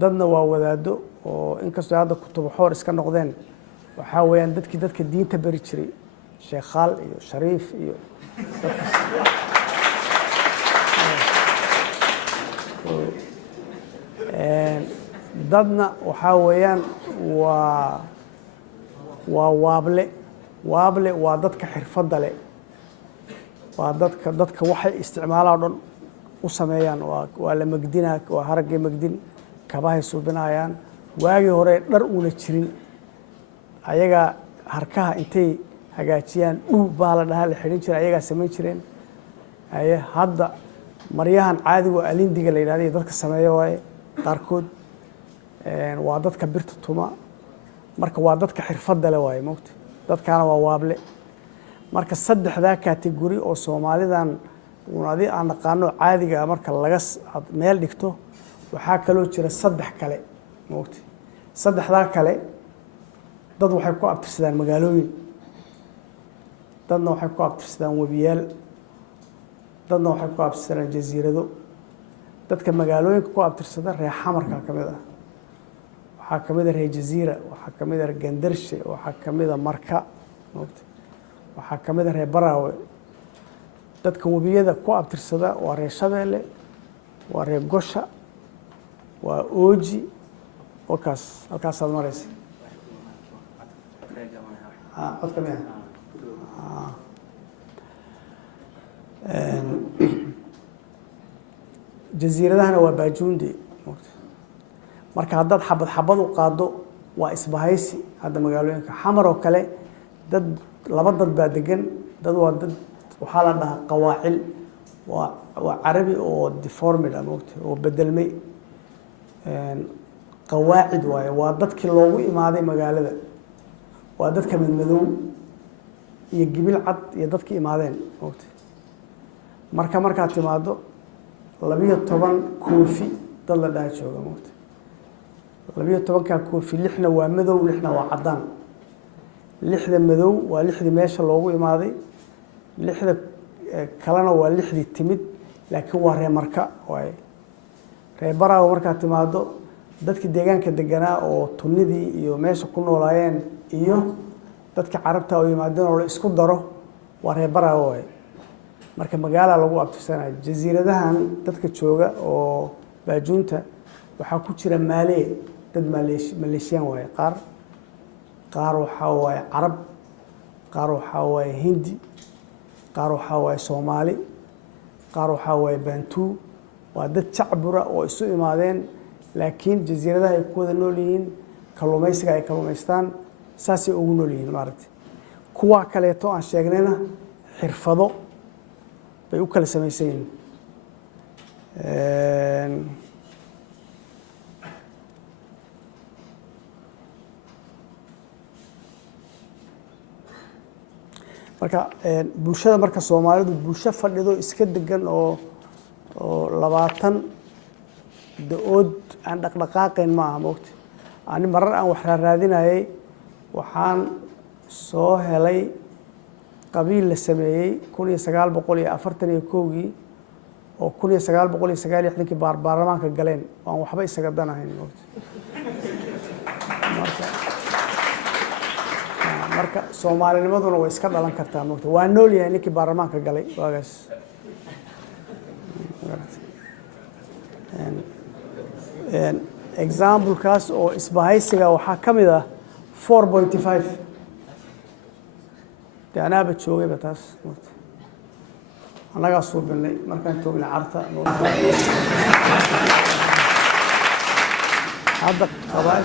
dadna waa wadaado oo inkastoo hadda kutubo xoor iska noqdeen, waxaa weeyaan dadkii dadka diinta bari jiray, sheekhaal iyo shariif iyo dadna waxaa weeyaan waa waable. waable waa dadka xirfadda leh, waa dadka waxay isticmaalaan o dhan u sameeyaan. waa la megdinaa, waa haraggay megdin, kabahay suubinayaan. waagii hore dhar uuna jirin, ayagaa harkaha intay hagaajiyaan dhul baa la dhahaa la xidhin jira, ayagaa samayn jireen. hadda maryahan caadigo alindiga la yidhahda dadka sameeya waaye qaarkood. waa dadka birta tuma. marka waa dadka xirfadda le waaye moogta. dadkaana waa waable. marka saddexdaa kategori oo soomaalidan adi aan naqaano caadiga marka aad meel dhigto, waxaa kaloo jira saddex kale moogta. saddexdaa kale dad waxay ku abtirsadaan magaalooyin, dadna waxay ku abtirsadaan webiyaal, dadna waxay ku abtirsadaan jasiirado. dadka magaalooyinka ku abtirsada reer xamarka ka mid ah, waxaa ka mid a reer jaziira, waxaa ka mid a gandarshe, waxaa ka mid a marka moogta, waxaa ka mid a reer baraawe. dadka webiyada ku abtirsada waa reer shabeelle, waa reer gosha, waa ooji. wakaas halkaasaad maraysa. codka miya jasiiradahana waa baajuunde moogta. marka haddaad xabad xabad u qaado waa isbahaysi. hadda magaalooyinka xamar oo kale dad laba dad baa degan. dad waa dad waxaa la dhahaa qawaacil, waa carabi oo deformid moogta, oo bedelmay. qawaacid waaye, waa dadkii loogu imaaday magaalada, waa dadka madmadow iyo gibil cad iyo dadka imaadeen moogta. markaad timaado 12 koofi dad la dhaha jooga moogta. 12kaa koofi 6na waa madow, 6na waa cadaan. 6da madow waa 6dii meesha loogu imaaday, 6da kalena waa 6dii timid, laakiin waa reer marka waaye. reer Baraawe markaad timaado dadkii deegaanka deganaa oo tunnidii iyo meesha ku noolaayeen iyo dadka carabta oo yimaadeen oo la isku daro waa reer Baraawe waay marka magaala lagu abtirsanayo jasiiradahan dadka jooga oo baajuunta waxaa ku jira Maalee dad Maleeshiyaan waay qaar waxaa waay Carab qaar waxaa waay Hindi qaar waxaa waay Soomaali qaar waxaa waay Bantu waa dad shacbura oo isu imaadeen laakiin jasiiradaha ay ku wada nool yihiin kalluumaysiga ay kalluumaystaan saasay ugu nool yihiin maaragtay kuwa kaleeto aan sheegnayna xirfado bay u kala samaysan yihiin marka bulshada marka Soomaalidu bulsho fadhido iska degan oo 20 daood aan dhaqdhaqaaqayn ma aha moogta ani marar aan wax raadinayay waxaan soo helay qabiil la sameeyay 1941 oo 1969 baarlamaanka galeen aan waxba isaga danahayn moogta marka Soomaalinimaduna way iska dhalan kartaa moogta waa nool yahay ninkii baarlamaanka galay waagaas example kaas oo isbahaysiga waxaa ka mid ah 4.5 anaaba joogay ba taas annagaa suubinay markaan joognay carta hadda qabaa'il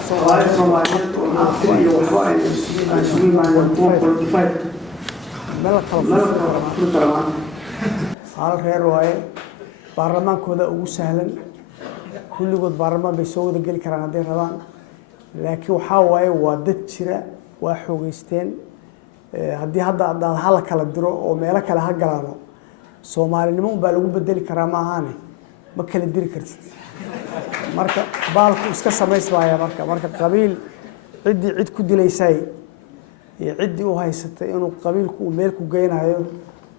Soomaaliyeed oo afar iyo waxba ay isugu yimaadeen 4.5 meel kala furtaan hal reer waaye baarlamaankooda ugu sahlan kulligood baarlamaan bay soo wada geli karaan hadday rabaan laakiin waxaa waaye waa dad jira waa xoogeysteen haddii hadda hala kala diro oo meelo kale ha galaano Soomaalinimo unbaa lagu bedeli karaa ma ahaane ma kala diri kartid marka baalku iska samaysmaya marka qabiil cid ku dilaysay iyo ciddii u haysatay inuu qabiilku uu meel ku geynayo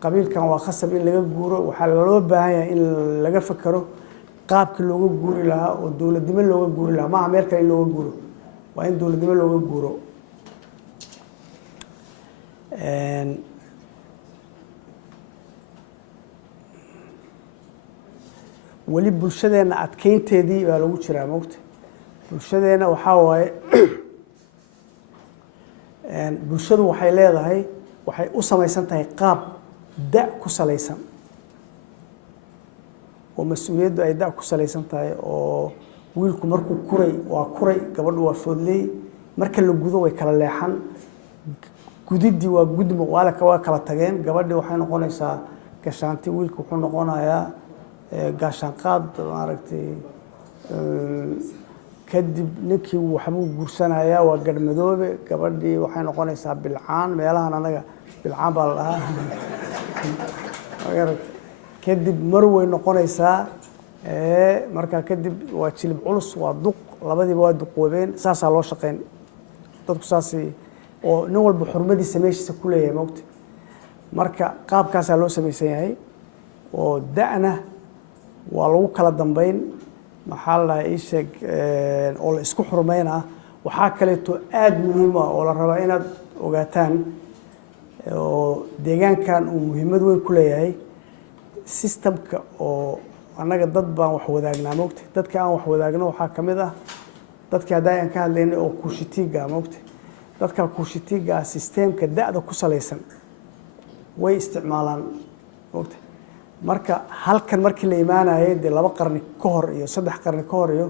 qabiilkan waa khasab in laga guuro waxaa loo baahan yahay in laga fakaro qaabkii looga guuri lahaa oo dowladnimo looga guuri lahaa maaha meel kale in looga guuro waa in dowladnimo looga guuro weli bulshadeena adkeynteedii baa lagu jiraa moogta bulshadeena waxaa waaye bulshadu waxay leedahay waxay u samaysan tahay qaab da ku salaysan oo mas'uuliyaddu ay da ku salaysan tahay oo wiilku markuu kuray gabadhu waa foodley marka la gudo way kala leexan gudidii waa gudmo waa kala tageen gabadhii waxay noqonaysaa gashaanti wiilku wuxuu noqonayaa gaashaan qaad maaragtay kadib ninkii waxbuu guursanayaa waa garmadoobe gabadhii waxay noqonaysaa bilcaan meelahan anaga bilcaan baa la dhahaa kadib mar way noqonaysaa marka kadib waa jilib culus waa duq labadiiba waa duqoobeen saasaa loo shaqeyn dadku saasi oo nin walba xurmadiisa meeshiisa ku leeyahay moogta marka qaabkaasaa loo samaysan yahay oo da'na waa lagu kala dambeyn maxaa la dhahaa ii sheeg oo la isku xurmeynaa waxaa kaleeto aad muhiim ah oo la rabaa inaad ogaataan oo deegaankan uu muhiimad weyn ku leeyahay systemka oo annaga dad baan wax wadaagnaa moogta dadka aan wax wadaagno waxaa ka mid ah dadkii hadda aan ka hadlaynay oo kuushitiiga moogta dadka kuushitiiga ah systemka da'da ku salaysan way isticmaalaan moogta marka halkan markii la imaanayay dee 2 qarni ka hor iyo 3 qarni ka hor iyo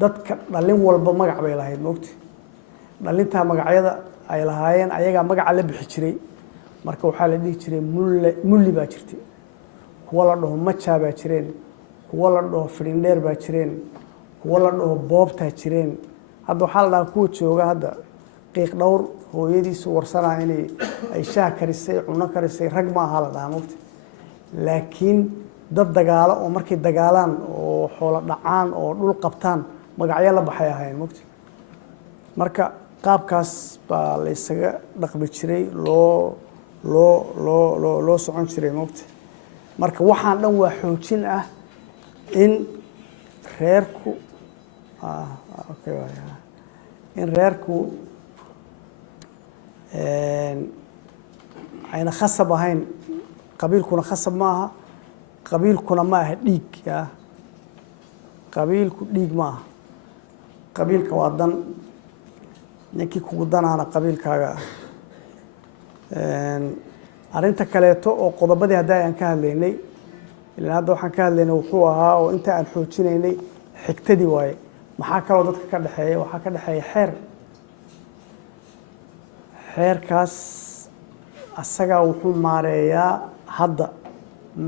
dadka dhalin walba magac bay lahayd moogta dhalinta magacyada ay lahaayeen ayaga magaca la bixi jiray marka waxaa la dhihi jiray mulli baa jirtay kuwa la dhaho macha baa jireen kuwa la dhaho fidindheer baa jireen kuwa la dhaho boobtaa jireen hadda waxaa la dhahaa kuwa jooga hadda qiiq dhowr hooyadiisu warsanaa inay ay shaah karisay cunno karisay rag ma aha la dhahaa moogta laakiin dad dagaalo oo markay dagaalaan oo xoolo dhacaan oo dhul qabtaan magacyo la baxay ahayn moogta marka qaabkaas baa la isaga dhaqmi jiray loo socon jiray moogta marka waxaan dhan waa xoojin ah in reerku okay in reerku ayna khasab ahayn qabiilkuna khasab maaha qabiilkuna ma aha dhiig qabiilku dhiig maaha qabiilka waa dan ninkii kugu danaana qabiilkaaga arrinta kaleeto oo qodobadii hadda aan ka hadlaynay ilaa hadda waxaan ka hadlaynay wuxuu ahaa oo inta aan xoojinaynay xigtadii waaye maxaa kaloo dadka ka dhexeeya waxaa ka dhexeeya xeerkaas asagaa wuxuu maareeyaa hadda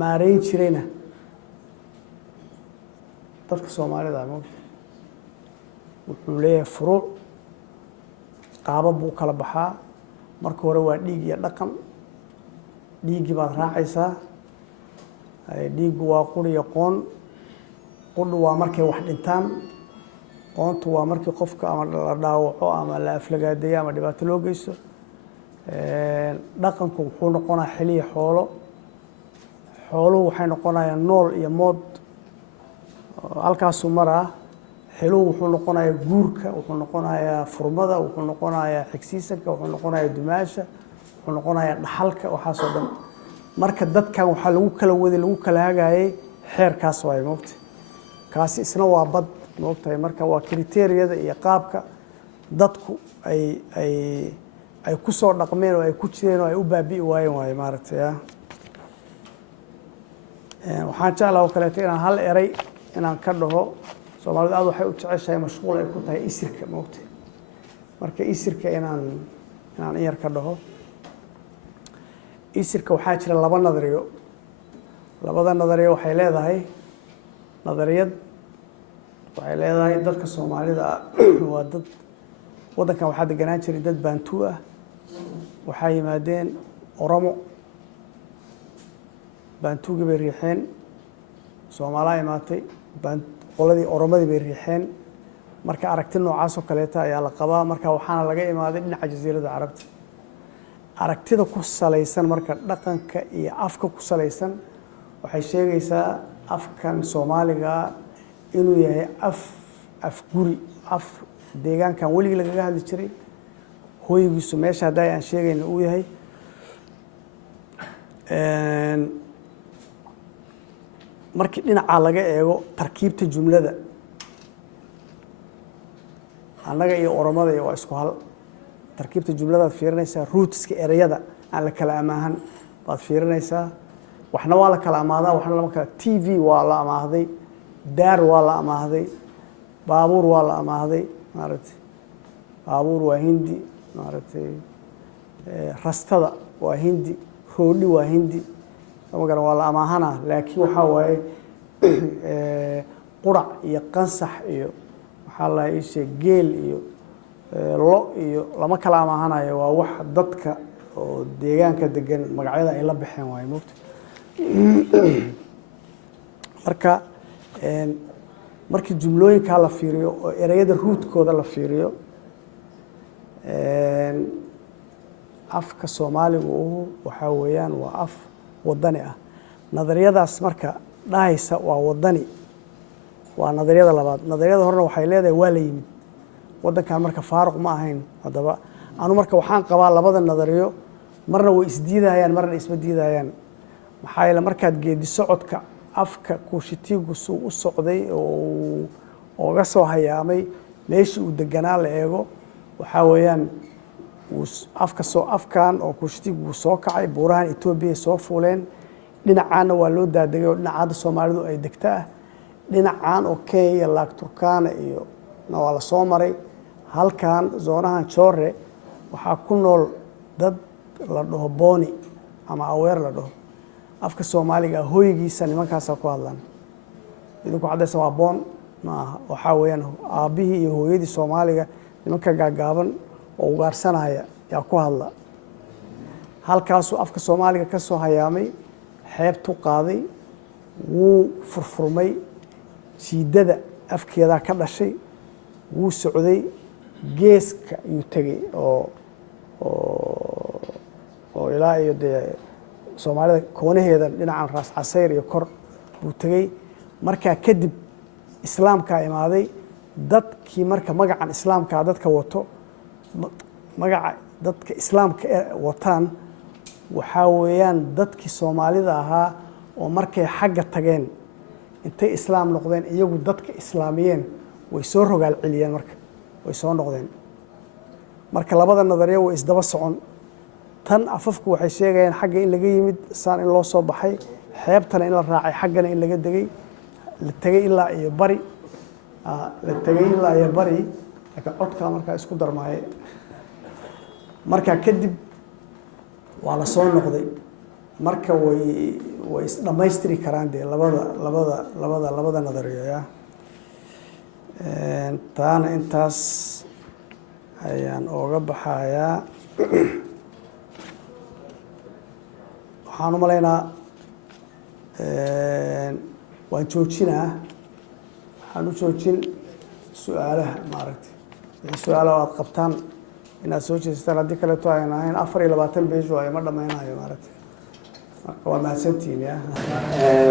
maareyn jirayna dadka soomaalida wuxuu leeyahay furuuc qaabab buu kala baxaa marka hore waa dhiig iyo dhaqan dhiiggii baad raacaysaa dhiiggu waa quri iyo qoon qudhu waa markay wax dhintaan qoontu waa markii qofka ama la dhaawaco ama la aflagaadeeyo ama dhibaato loo geysto dhaqanku wuxuu noqonayaa xiliya xooluhu waxay noqonayaan nool iyo mood halkaasuu maraa xiluhu wuxuu noqonayaa guurka wuxuu noqonayaa furmada wuxuu noqonayaa xigsiisanka wuxuu noqonayaa dumaasha wuxuu noqonayaa dhaxalka waxaasoo dhan marka dadkan waxaa lagu kala waday lagu kala hagaayay xeerkaas waaye moogta kaasi isna waa bad moogtahay marka waa kriteeriyada iyo qaabka dadku ay ku soo dhaqmeen oo ay ku jireen oo ay u baabi'i waayeen waaye maaragtay waxaan jeclaa oo kaleeto inaan hal eray inaan ka dhaho soomaalidu aad waxay u jeceshahay mashquul ay ku tahay isirka moogtahay marka isirka inaan in yar ka dhaho isirka waxaa jira laba nadariyo labada nadariyo waxay leedahay nadariyad waxay leedahay dadka soomaalida waa dad waddankan waxaa deganaan jiray dad baantuu ah waxaa yimaadeen oromo baantuugii bay riixeen soomaalaa imaatay qoladii oromadii bay riixeen marka aragti noocaas oo kaleeta ayaa la qabaa marka waxaana laga imaaday dhinaca jasiiradda carabta aragtida ku salaysan marka dhaqanka iyo afka ku salaysan waxay sheegaysaa afkan soomaaliga inuu yahay af guri af deegaankan weligii lagaga hadli jiray hooygiisu meesha hadda aan sheegayna uu yahay markii dhinaca laga eego tarkiibta jumlada annaga iyo oromada waa isku hal tarkiibta jumladaad fiirinaysaa rootska ereyada aan la kala amaahan baad fiirinaysaa waxna waa la kala amaadaa waxna lama kala t v waa la amaahday daar waa la amaahday baabuur waa la amaahday maaragtay baabuur waa hindi maaragtay rastada waa hindi roodhi waa hindi magaran waa la amaahanaa laakiin waxaa waaye qurac iyo qansax iyo waxaa la ishe geel iyo lo iyo lama kala amaahanayo waa wax dadka oo deegaanka degan magacyada ay la baxeen waaye moogta marka markii jumlooyinkaa la fiiriyo oo ereyada ruudkooda la fiiriyo afka soomaaligu waxaa weeyaan waa af wadani ah nadariyadaas marka dhahaysa waa wadani waa nadariyada labaad nadariyada horena waxay leedahay waa la yimid waddankan marka faaruq ma ahayn haddaba anu marka waxaan qabaa labada nadariyo marna way isdiidayaan marna isma diidayaan maxaa yeele markaad geedi socodka afka kuushitiigu suu u socday oo oga soo hayaamay meeshii uu deganaa la eego waxaa weeyaan afkan oo kuushitiigu soo kacay buurahan Ethiopia soo fuuleen dhinacaana waa loo daadegay oo dhinacaada Soomaalidu ay degta ah dhinacaan oo Kenya laag Turkana iyo waa la soo maray halkan zoonahan Chore waxaa ku nool dad la dhaho Boni ama Aweer la dhaho afka Soomaaliga hooyigiisa nimankaas ku hadlaan idinku cadaysan waa Boon ma waxaa weeyaan aabihii iyo hooyadii Soomaaliga nimanka gaagaaban oo ugaarsanaya yaa ku hadla halkaasuu afka Soomaaliga ka soo hayaamay xeebtu qaaday wuu furfurmay siidada afkeeda ka dhashay wuu socday geeska ayuu tegay oo ilaa iyo dee Soomaalida koonaheeda dhinacan Raas Casayr iyo kor buu tegay markaa kadib islaamkaa imaaday dadkii marka magacan islaamkaa dadka wato magaca dadka islaamka wataan waxaa weeyaan dadkii soomaalida ahaa oo markay xagga tageen intay islaam noqdeen iyagu dadka islaamiyeen way soo rogaal celiyeen marka way soo noqdeen marka labada nadariyo way isdaba socon tan afafku waxay sheegayaan xagga in laga yimid saan in loo soo baxay xeebtana in la raacay xaggana in laga degay la tegay ilaa iyo bari laakiin codkaa markaa isku darmaaye markaa kadib waa la soo noqday marka way isdhamaystiri karaan dee labada nadariyo taana intaas ayaan ooga baxayaa waxaan u malaynaa waan joojinaa waxaan u joojin su-aalaha maaragtay wixii su-aalaha aad qabtaan inaad soo jeestaan haddii kaleeto ayn ahayn 24 beej waayo ma dhammaynayo maaragtay marka waa mahadsantihiin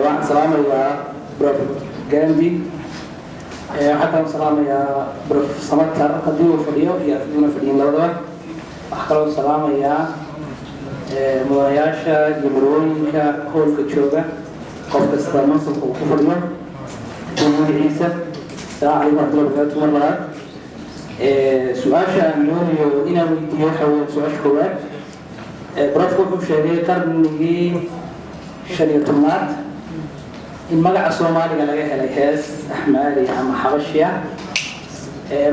waxaan salaamayaa prof gandi waxaan kaloo salaamayaa prof samatar haddii uu fadhiyo iyo haddii una fadhiyin labadaba waxaan kaloo salaamayaa mudanayaasha iyo marwooyinka howlka jooga qof kasta mansabka uu ku fadhiyo magaciisa salaamu calaykum warahmatullahi wabarakaatu mar labaad su-aasha aan doonayo inaan weydiiyo waxa weeye su-aasha koowaad profku wuxuu sheegay qarnigii 15aad in magaca soomaaliga laga helay hees axmaali ama xabashiya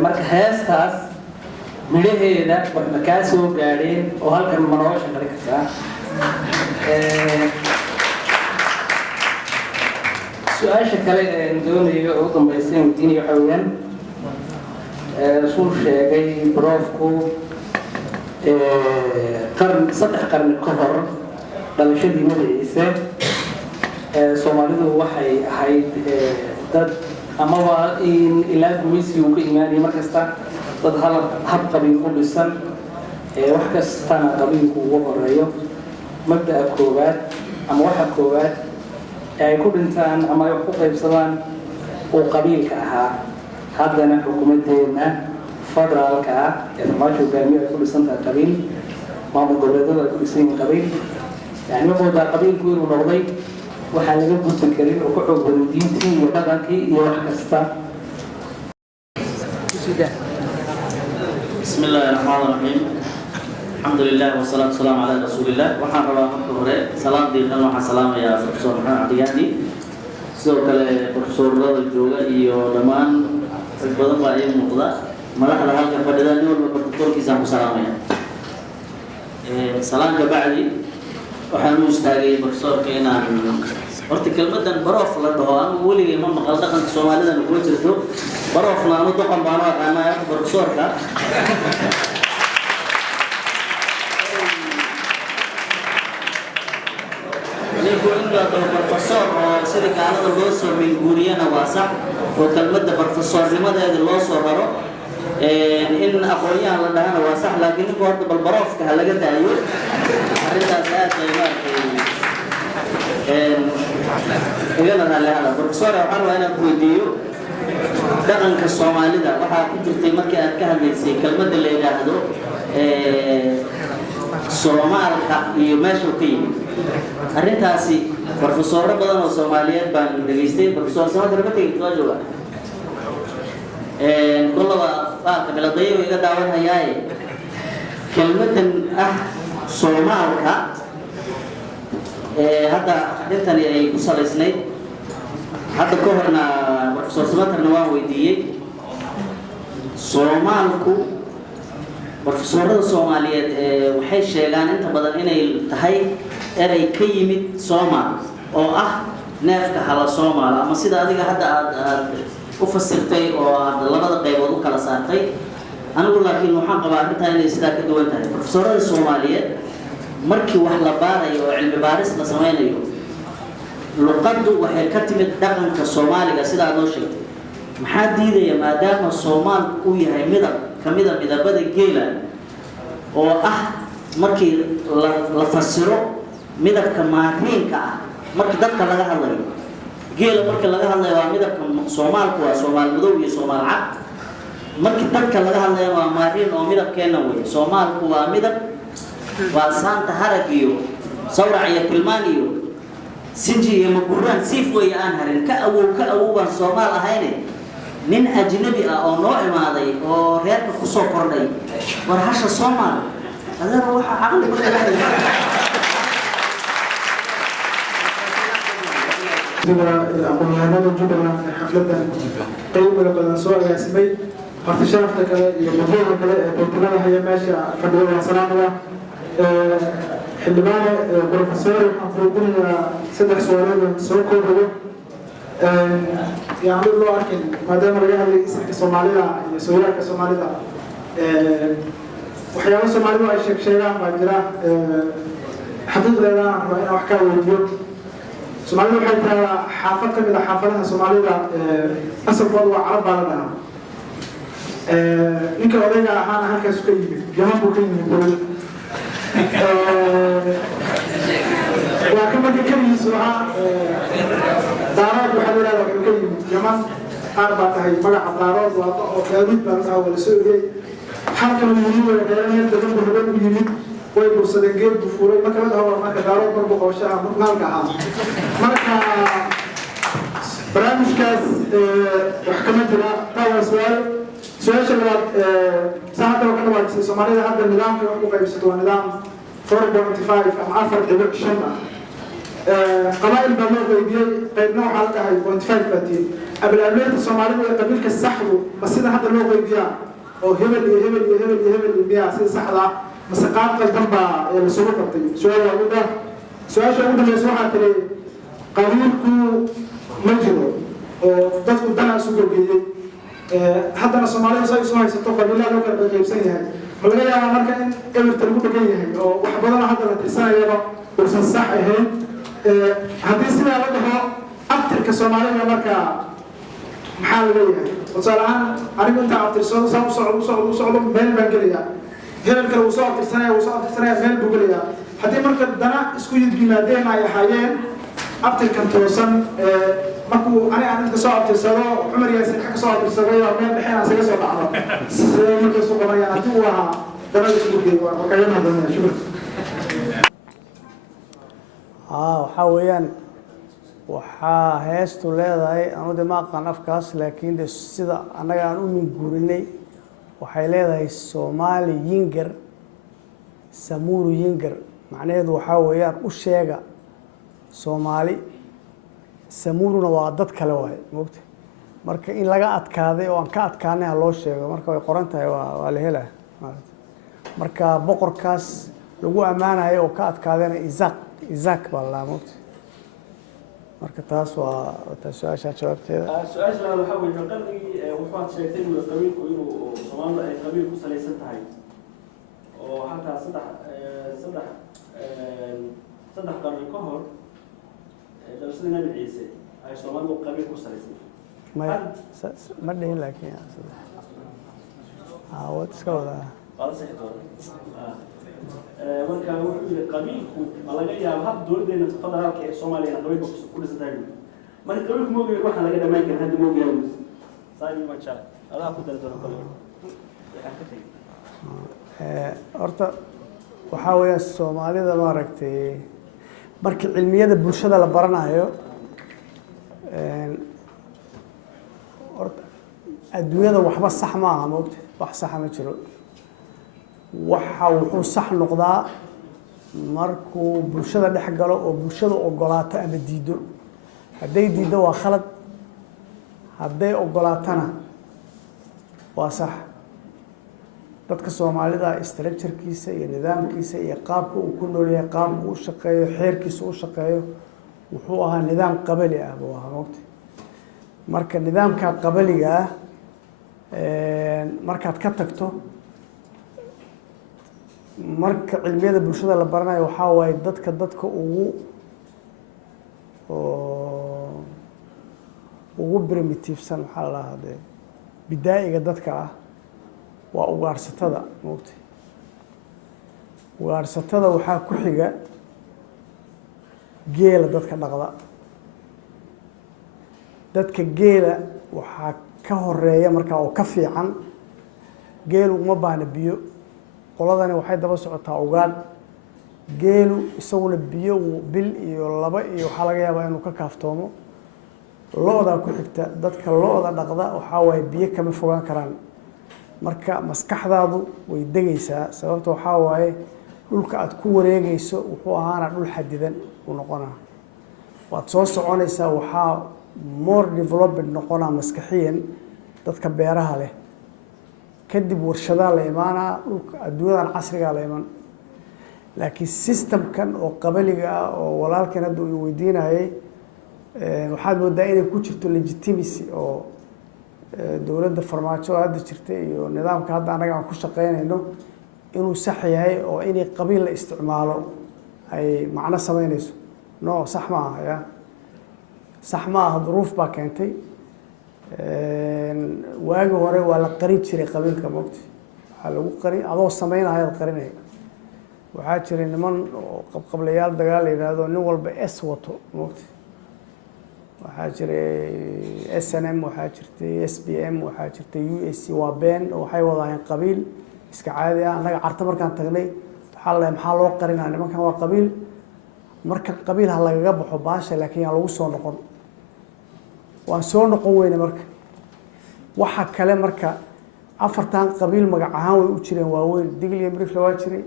marka heestaas midhaheeda waxna kaa soo gaadheen oo halkan ma nooga shaqali kartaa su-aasha kale ee doonayo ugu dambaysa in weydiinayo waxa weeyaan suu sheegay profku saddex qarni ka hor dhalashadii magaciisa soomaalidu waxay ahayd dad amaba in ilaa gumaysi uu ka imaanayay markasta dad hab qabiil ku dhisan wax kastana qabiilku ugu horeeyo mabda'a koowaad ama waxa koowaad ay ku dhintaan ama ay wax ku qaybsadaan uu qabiilka ahaa haddana xukuumadeena federaalka ah ee farmaajo hogaamiye ay ku dhisan tahay qabiil maamul goboleedyada ay ku dhisan yihiin qabiil yani ma moodaa qabiilku inuu noqday waxaan laga gudbi karin oo ku xoog badan diintii iyo dhaqankii iyo wax kasta بسم الله الرحمن الرحيم الحمد لله والصلاة والسلام على رسول الله وحان ربا مركب هوري سلام دينا وحان سلام يا بروفيسور محمد عبدياندي sidoo kale profesorada jooga iyo dhamaan dad badan baa ay muuqda madaxda halka fadhida nin walba profesorkiisa ku salaamaya salaamka bacdi waxaan u istaagay profesorka inaan horta kelmadan baroof la dhaho aan weligay ma maqal dhaqanka Soomaalida ku jirto baroofna aanu doqon baan aqaanaa profesorka profesor oo sida kaalada loo soo meelguuriyana waa sax oo kelmadda profesornimadeeda loo soo raro in aqoonyahan la dhahana waa sax laakiin ninku horta bal baroofka ha laga daayo arrintaas aad ay maaragtay igana raalihada profesor waxaan waa inaan ku weydiiyo dhaqanka Soomaalida waxaa ku jirtay markii aad ka hadlaysay kelmadda la yidhaahdo Soomaalka iyo meesha ka yimid arrintaasi professorro badan oo Soomaaliyeed baan dhageystay professor Samatar ka tegay soo jooga kullaba baaqka biladeeyo iga daawanayay kelmadan ah Soomaalka hadda arintani ay ku salaysnayd hadda ka horna professor Samatarna waan weydiiyey Soomaalku professorada Soomaaliyeed waxay sheegaan inta badan inay tahay eray ka yimid Soomaal oo ah neefka hala Soomaal ama sida adiga hadda aad u fasirtay oo aad labada qaybood u kala saartay anigu laakiin waxaan qabaa arrinta inay sidaa ka duwan tahay professorada Soomaaliyeed markii wax la baarayo oo cilmi baaris la sameynayo luqaddu waxay ka timid dhaqanka Soomaaliga sida aad noo sheegtay maxaa diidaya maadaama Soomaal uu yahay midab kamida midabada geela oo ah markii la fasiro midabka maariinka ah markii dadka laga hadlayo geela marka laga hadlayo waa midabka Soomaalku waa Soomaal madow iyo Soomaal cad marka dadka laga hadlayo waa maariin oo midabkeena weey Soomaalku waa midab waa saanta harag iyo sawrac iyo tilmaan iyo sinji iyo maguraan siif way aan harin ka awowban Soomaal ahayne nin ajnabi ah oo noo imaaday oo reerka ku soo kordhay war hasha Soomaal adeer waxa aqli ku leeyahay aqoonyahanada Jubbaland xafladan qaybiga badan soo agaasimay horta sharafta kale iyo mudada kale ee Portugal haya meesha fadhiyo salaamada xildhibaan professor xafladina saddex su'aalood soo koobayo يعني لو أركن ما دام رجع لي اسم الصومالية سويرك الصومالية وحياة الصومالية أشياء شيئا ما جرى حقيقة لنا رأينا وحكاية اليوم الصومالية حتى حافظت من حافظها الصومالية أصل وضع عرب بلدها إنك ولينا أنا هكذا سكيم جمال بوكين يقول وكما كان يسوع دارات وحلولا وكان جمال أربعة هاي مرة دارات وكابيت بس أول سوري حركة من اليمين وكلام يدرون بهذا اليمين ويبص للجيب بفوري ما كمان هو ما كدارات برضو قوشة مرجعها مركا برامج كاس محكمة لا طاوة سؤال شباب ساعة وكذا وقت الصومالية هذا النظام كيف يبسطوا نظام 4.5 أم 4 شنة قبائل بلوغ بيبيع قيد نوع حلقة هاي 0.5 باتين قبل أمير الصومالية قبيل كالسحر بس إذا هذا اللوغ بيبيع أو هبل يبيع سيد سحرة مساقات الدنبا لسلوك الطيب سؤال أولا سؤال أولا يسوحة تري قبيلكو مجرو وضدكو دانا سوق البيبيع حتى الصومالية سوى يستوقع بالله لو كان بيجيب سنة ملغا يا marka in eberta lagu dhagan yahay oo wax badan hadda la tirsanayaba ursan sax ahayn hadii sida la dhaho abtirka Soomaaliga marka maxaa la leeyahay wasaalaan anigu inta abtirsado socdo meel baan galiya heerka uu soo abtirsanaya meel buu galiya hadii marka dana isku yidgimaadeen ay hayeen abtirkan toosan markuu aan inta soo abtirsado Umar Yaasin xaq soo abtirsado meel dhexena isaga soo dhacdo sidoo markii soo qabanaya hadii uu ahaa dabada isku geeyo waa kayma doonaa shukr waxa weeyaan waxaa heestu leedahay anu de ma aqaan afkaas laakiin de sida anaga aan u minguurinay waxay leedahay Soomaali yingar Samuru yingar macnaheedu waxa weeyaan u sheega Soomaali Samuruna waa dad kale waay moogtay marka in laga adkaaday oo aan ka adkaanay loo sheego marka way qoran tahay waa la helaa marka boqorkaas lagu amaanayo oo ka adkaadayna Isaac baa moogtay marka taas waa su'aasha jawaabteeda su'aasha waxa weeye qalbigii wuxuu sheegtay inuu qabiilku inuu Soomaalida ay qabiil ku salaysan tahay oo xataa saddex qarni ka hor dalashada Nabi Ciise ay Soomaalidu qabiil ku salaysan ma dhihin laakiin wad iska wada wala saxiixdo marka wuxuu yiri qabiilku ma laga yaabo hab dowladeena federaalka ee Soomaaliya qabiilku ku dhisantahay marka qabiilku moogayo waxa laga dhamaan karaa hadii moogayo saani ma jaa adaa ku dardaro horta waxa weeye Soomaalida ma aragtay markii cilmiyada bulshada la baranayo horta adduunyada waxba sax ma aha moogtay wax sax ma jiro waxa wuxuu sax noqdaa markuu bulshada dhex galo oo bulshada ogolaato ama diido haday diido waa khalad haday ogolaatana waa sax dadka Soomaalida structure-kiisa iyo nidaamkiisa iyo qaabka uu ku nool yahay qaabka uu shaqeeyo xeerkiisa uu shaqeeyo wuxuu ahaa nidaam qabali ah waa moogtay marka nidaamka qabaliga ah markaad ka tagto marka cilmiyada bulshada la baranayo waxa way dadka ugu primitivesan waxa la yiraahdaa bidaayiga dadka ah waa ugaarsatada moogtay ugaarsatada waxa ku xiga geela dadka dhaqda dadka geela waxaa ka horeeya markaa oo ka fiican geelu uma baahna biyo qoladani waxay daba socotaa ugaadh geelu isaguna biyo bil iyo laba iyo waxaa laga yaabaa inuu ka kaaftoomo lo-da ku xigta dadka lo-da dhaqda waxaa waaye biyo kama fogaan karaan marka maskaxdaadu way degaysaa sababta waxaa waaye dhulka aad ku wareegayso wuxuu ahaana dhul xadidan uu noqonaa waad soo soconaysaa waxaa more development noqonaa maskaxiyan dadka beeraha leh kadib warshadaa la imaanaa dhulka adduunyadan casrigaa la iman laakiin systemkan oo qabaliga ah oo walaalkan hadda uu weydiinayay waxaad moodaa inay ku jirto legitimacy oo dowladda farmaajo hadda jirta iyo nidaamka hadda annaga aan ku shaqaynayno inuu sax yahay oo inay qabiil la isticmaalo ay macno samaynayso no sax ma aha ya sax ma aha duruuf baa keentay waagi hore waa la qarin jiray qabiilka mogta waxaa lagu qarin adoo samaynahayaad qarinaya waxaa jiray niman oo qabqablayaal dagaal la yidhaahdo nin walba s wato mogta waxaa jiray s n m waxaa jirtay s b m waxaa jirtay u s c waa been waxay wadahayeen qabiil iska caadi ah annaga carta markaan tagnay waxaa la maxaa loo qarinaa nimankan waa qabiil marka qabiil ha lagaga baxo baasha laakiin yaa lagu soo noqon waan soo noqon weyne marka waxa kale marka afartan qabiil magac ahaan way u jireen waaweyn digl iyo mirifle waa jiray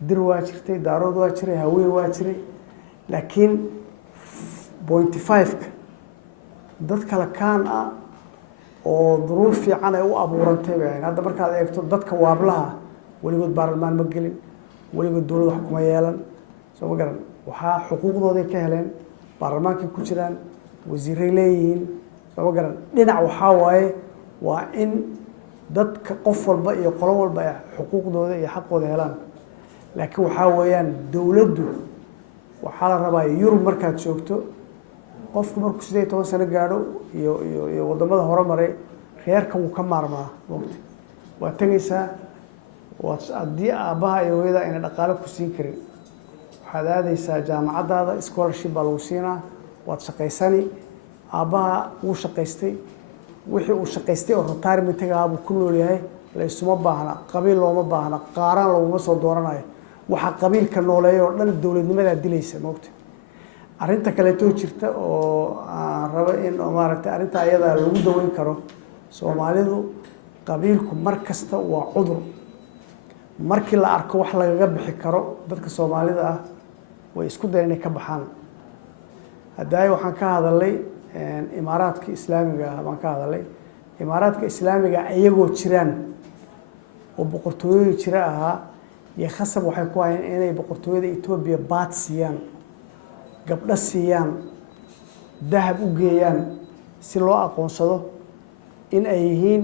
dir waa jirtay daarood waa jiray haween waa jiray laakiin 0.5ka dad kale kaan ah oo duruuf fiican ay u abuurantay bay ahayn hadda markaad eegto dadka waablaha weligood baarlamaan ma gelin weligood dowlad wax kuma yeelan soo ma garan waxaa xuquuqdooday ka heleen baarlamaankay ku jiraan wasiiray leeyihiin soo ma garan dhinac waxaa waaye waa in dadka qof walba iyo qolo walba ay xuquuqdooda iyo xaqooda helaan laakiin waxaa weeyaan dowladdu waxaa la rabaa yurub markaad joogto qofku markuu 18 sano gaadho iyo wadamada hore maray reerka wuu ka maarmaa waqti waa tegaysaa haddii aabbaha iyo hooyada ayna dhaqaale ku siin karin waxaad aadaysaa jaamacaddaada scholarship baa lagu siinaa waad shaqaysani aabbaha wuu shaqaystay wixii uu shaqaystay oo retirementiga ahaa buu ku nool yahay la isuma baahna qabiil looma baahna qaaraan laguma soo dooranayo waxaa qabiilka nooleeya oo dhan dowladnimadaa dilaysa moogta arrinta kaleetoo jirta oo aan rabo in maaragtay arrinta ayadaa lagu daweyn karo soomaalidu qabiilku mar kasta waa cudur markii la arko wax lagaga bixi karo dadka soomaalida ah way isku dayan inay ka baxaan haddaay waxaan ka hadalay imaaraadka islaamiga ah baan ka hadalay imaaraadka islaamiga iyagoo jiraan oo boqortooyada jira ahaa iyo khasab waxay ku hayeen inay boqortooyada Ethiopia baad siiyaan gabdho siiyaan dahab u geeyaan si loo aqoonsado in ay yihiin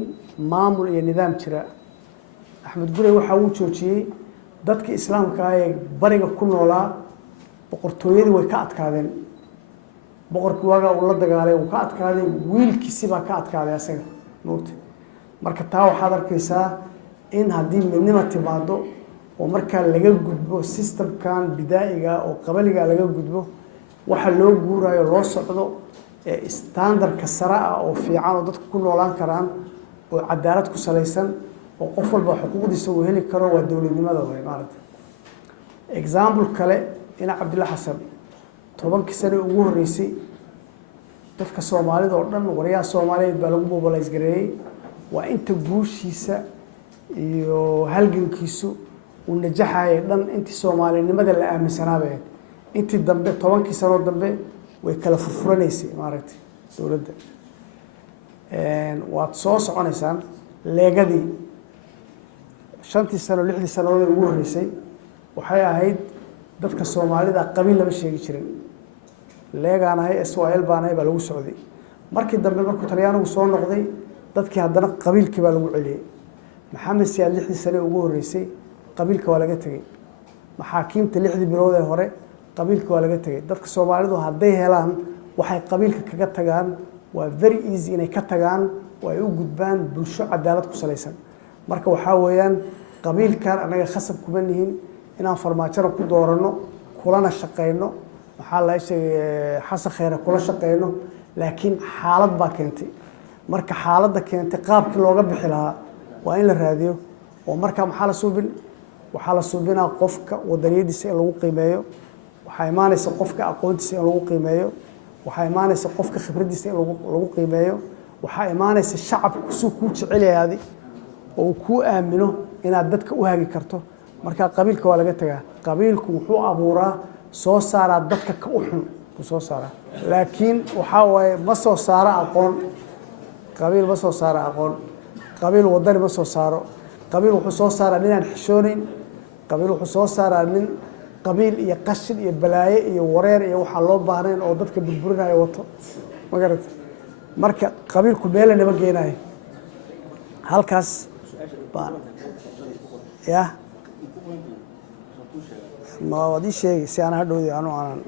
maamul iyo nidaam jira axmed gurey waxa uu joojiyey dadka islaamka ah ee bariga ku noolaa boqortooyadii way ka adkaadeen boqorkii waaga uu la dagaalay uu ka adkaaday wiilkiisi baa ka adkaaday asaga moogta marka taa waxaad arkaysaa in haddii midnimo timaado oo markaa laga gudbo systemkan bidaa'iga oo qabaliga laga gudbo waxa loo guurayo loo socdo standardka sare ah oo fiican oo dadku ku noolaan karaan oo cadaalad ku salaysan oo qof walba xuquuqdiisa uu heli karo waa dowladnimada way maaragtay example kale ina cabdillah xasan 10 sano ugu horeysay dadka Soomaalida oo dhan wariyaha Soomaaliyeed baa lagu mobilize gareeyay waa inta guushiisa iyo halgankiisu uu najaxay dhan intii Soomaalinimada la aaminsanaabay intii dambe 10 sano dambe way kala furfuranaysay maaragtay dowladda waad soo soconaysaan leegadii 5 sano 6 sano ugu horeysay waxay ahayd dadka Soomaalida qabiil lama sheegi jirin leegaan ahay SYL baan ahay baa lagu socday markii dambe markuu Talyaanigu soo noqday dadkii haddana qabiilkii baa lagu celiyay maxamed siyaad 6 sano ugu horeysay qabiilka waa laga tagay maxaakiimta 6 bilood ee hore qabiilka waa laga tagay dadka Soomaalidu hadday helaan waxay qabiilka kaga tagaan waa very easy inay ka tagaan oo ay u gudbaan bulsho cadaalad ku salaysan marka waxaa weeyaan qabiilkan anaga khasab kuma nihin inaan farmaajada ku doorano kulana shaqeyno maxaa la sheegay xasan khayra kula shaqeyno laakiin xaalad baa keentay marka xaaladda keentay qaabkii looga bixi lahaa waa in la raadiyo oo marka maxaa la suubin waxaa la suubinaa qofka wadaniyadiisa in lagu qiimeeyo waxaa imaanaysa qofka aqoontiisa in lagu qiimeeyo waxaa imaanaysa qofka khibraddiisa in lagu qiimeeyo waxaa imaanaysa shacabku suu kuu jecel yahay adi oo uu kuu aamino inaad dadka u hagi karto marka qabiilka waa laga tagaa qabiilku wuxuu abuuraa soo saaraa dadka ka u xun ku soo saaraa laakiin waxaa waaye ma soo saara aqoon qabiil ma soo saara aqoon qabiil wadani ma soo saaro qabiil wuxuu soo saaraa ninaan xishoonayn qabiil wuxuu soo saaraa nin qabiil iyo qashin iyo balaaye iyo wareer iyo waxaa loo baahnayn oo dadka burburinayo wato ma garata marka qabiilku meela nama geenayo halkaas baan ya ma waad ii sheegi si aan hadhowdi anu aanan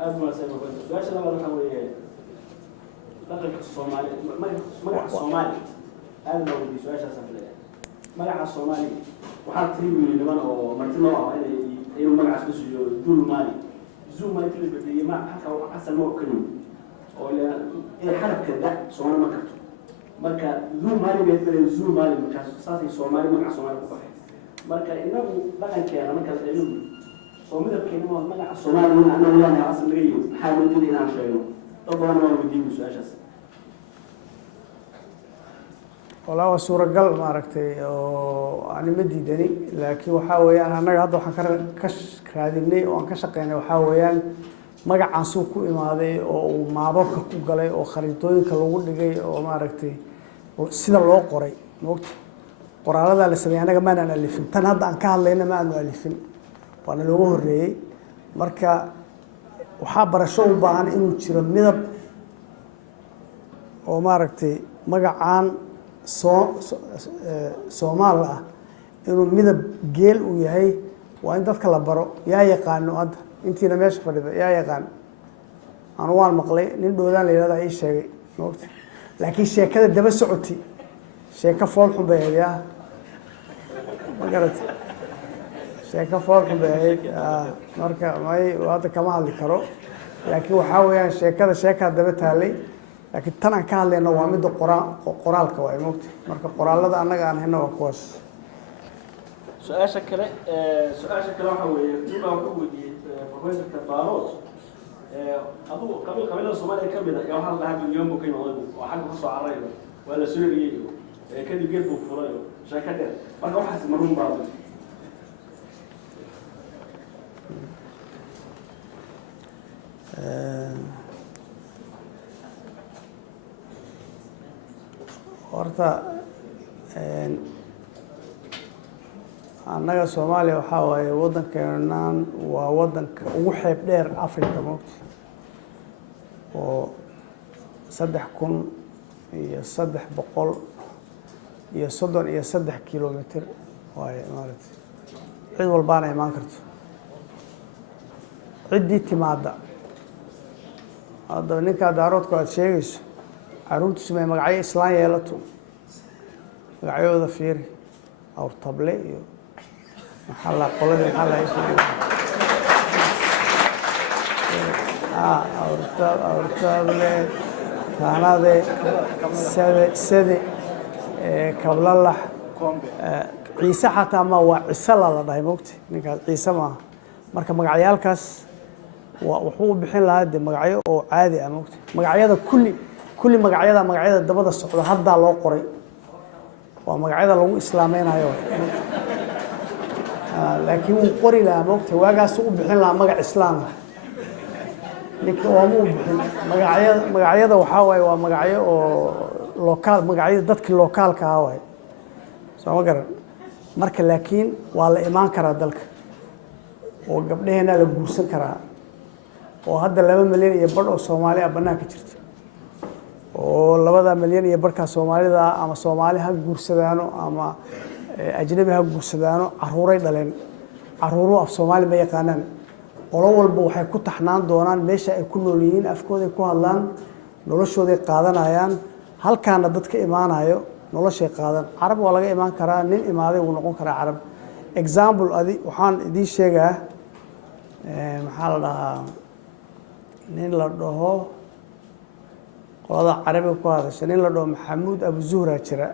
aad mahadsan su-aasha labaad waxaa weeye dhaqanka soomaali magaca soomaali aad loo weydiiyey su-aashaasaan filaya magaca soomaali waxaa tiri wiili niman oo marti noo ah inuu magacaas ka siiyo dulmaali zuma inta la bedeliyey ma halka asal ma okaliyo oo inay xarafka da soomaali ma karto marka zumali bay bedeleen zumali markaas saasay soomaali magaca soomaali ku baxay marka inagu dhaqankeena markaas aynu soo midabkeena waa magaca soomaali in annagu leenahay asal laga yihi maxaa moodada inaan sheegno dad badan waa weydiiyey su-aashaas walaa waa suuragal maaragtay oo aan ima diidani laakiin waxaa weeyaan annaga hadda waxaan ka raadinay oo aan ka shaqeynay waxaa weeyaan magacaan suu ku imaaday oo uu maababka ku galay oo khariidooyinka lagu dhigay oo maaragtay sida loo qoray moogta qoraaladaa la sameeyey annaga maanaan alifin tan hadda aan ka hadlayna ma aanu alifin waana looga horreeyey marka waxaa barasho u baahan inuu jiro midab oo maaragtay magacaan soomaal ah inuu midab geel uu yahay waa in dadka la baro yaa yaqaano hadda intiina meesha fadhida yaa yaqaan anu waan maqlay nin dhoodaan la yihahda ii sheegay moogta laakiin sheekada daba socoti sheeko foolxun bay ahayd yaa ma garata sheeko foolxun bay ahayd marka may hadda kama hadli karo laakiin waxaa weeyaan sheekaa daba taalay laakiin tan aan ka hadlayno waa midda qoraalka waay moogta marka qoraalada annaga aan hayno waa kuwaas su-aasha kale waxaa weeye ninbaa wuxuu weydiiyey professorka baarood adugu qabiilada soomaaliya ka mid a yaa waxaa la dhahaa bilyoon buu ka imaado oo xagga kasoo cararayo waa la soo eriyey kadib geed buu furay oo sheeko dheer marka waxaas marun baa horta annaga soomaaliya waxaa waaye waddankeenan waa waddanka ugu xeeb dheer africa moogta oo 3,333 kilomitr waaye maaragtay cid walbaana imaan karto ciddii timaadda haddaba ninkaa daaroodku aada sheegayso caruurtiisu may magacyo islaan yeelato magacyahooda fiiri awrtable iyo maxalla qoladii awrtable taanade sade kablalax ciise xataa ma waa cisala la dhahay moogta ninkaas ciise maaha marka magacyaalkaas wuxuu u bixin lahaa de magacyo oo caadi ah moogta magacyada kulli magacyada dabada socda haddaa loo qoray waa magacyada lagu islaameynayo laakiin wuu qori lahaa moogta waagaasuu u bixin lahaa magac islaam ah ninka ooma u bixin magacyada waxaa waaye waa magacyo oo lokaal magacyada dadkii lokaalka ah waaye soo ma garan marka laakiin waa la imaan karaa dalka oo gabdhaheenaa la guursan karaa oo hadda 2 milyan iyo badh oo soomaali ah bannaanka jirta oo 2 milyan iyo badhkaa soomaalida ama soomaali ha guursadaano ama ajnabi ha guursadaano caruuray dhaleen caruuruhu af soomaali ma yaqaanaan qolo walba waxay ku taxnaan doonaan meesha ay ku nool yihiin afkooday ku hadlaan noloshooday qaadanayaan halkaana dadka imaanayo noloshay qaadan carab waa laga imaan karaa nin imaaday wuu noqon karaa carab example waxaan idiin sheegaa maxaa la dhahaa nin la dhaho qolada carabiga ku hadasha nin la dhaho maxamuud abu zuhra jira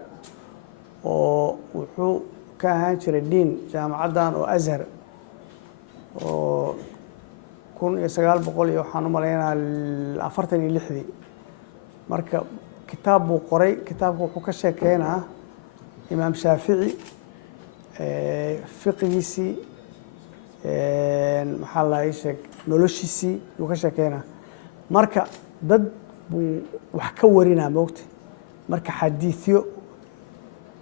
oo wuxuu ka ahaan jiray diin jaamacaddan oo azhar oo 1900 iyo waxaan u malaynaa 46 marka kitaab buu qoray kitaabku wuxuu ka sheekeynaa imaam shaafici fiqigiisii maxaa la sheeg noloshiisii uu ka sheekeynaa marka dad buu wax ka warinaa moogta marka xadiisyo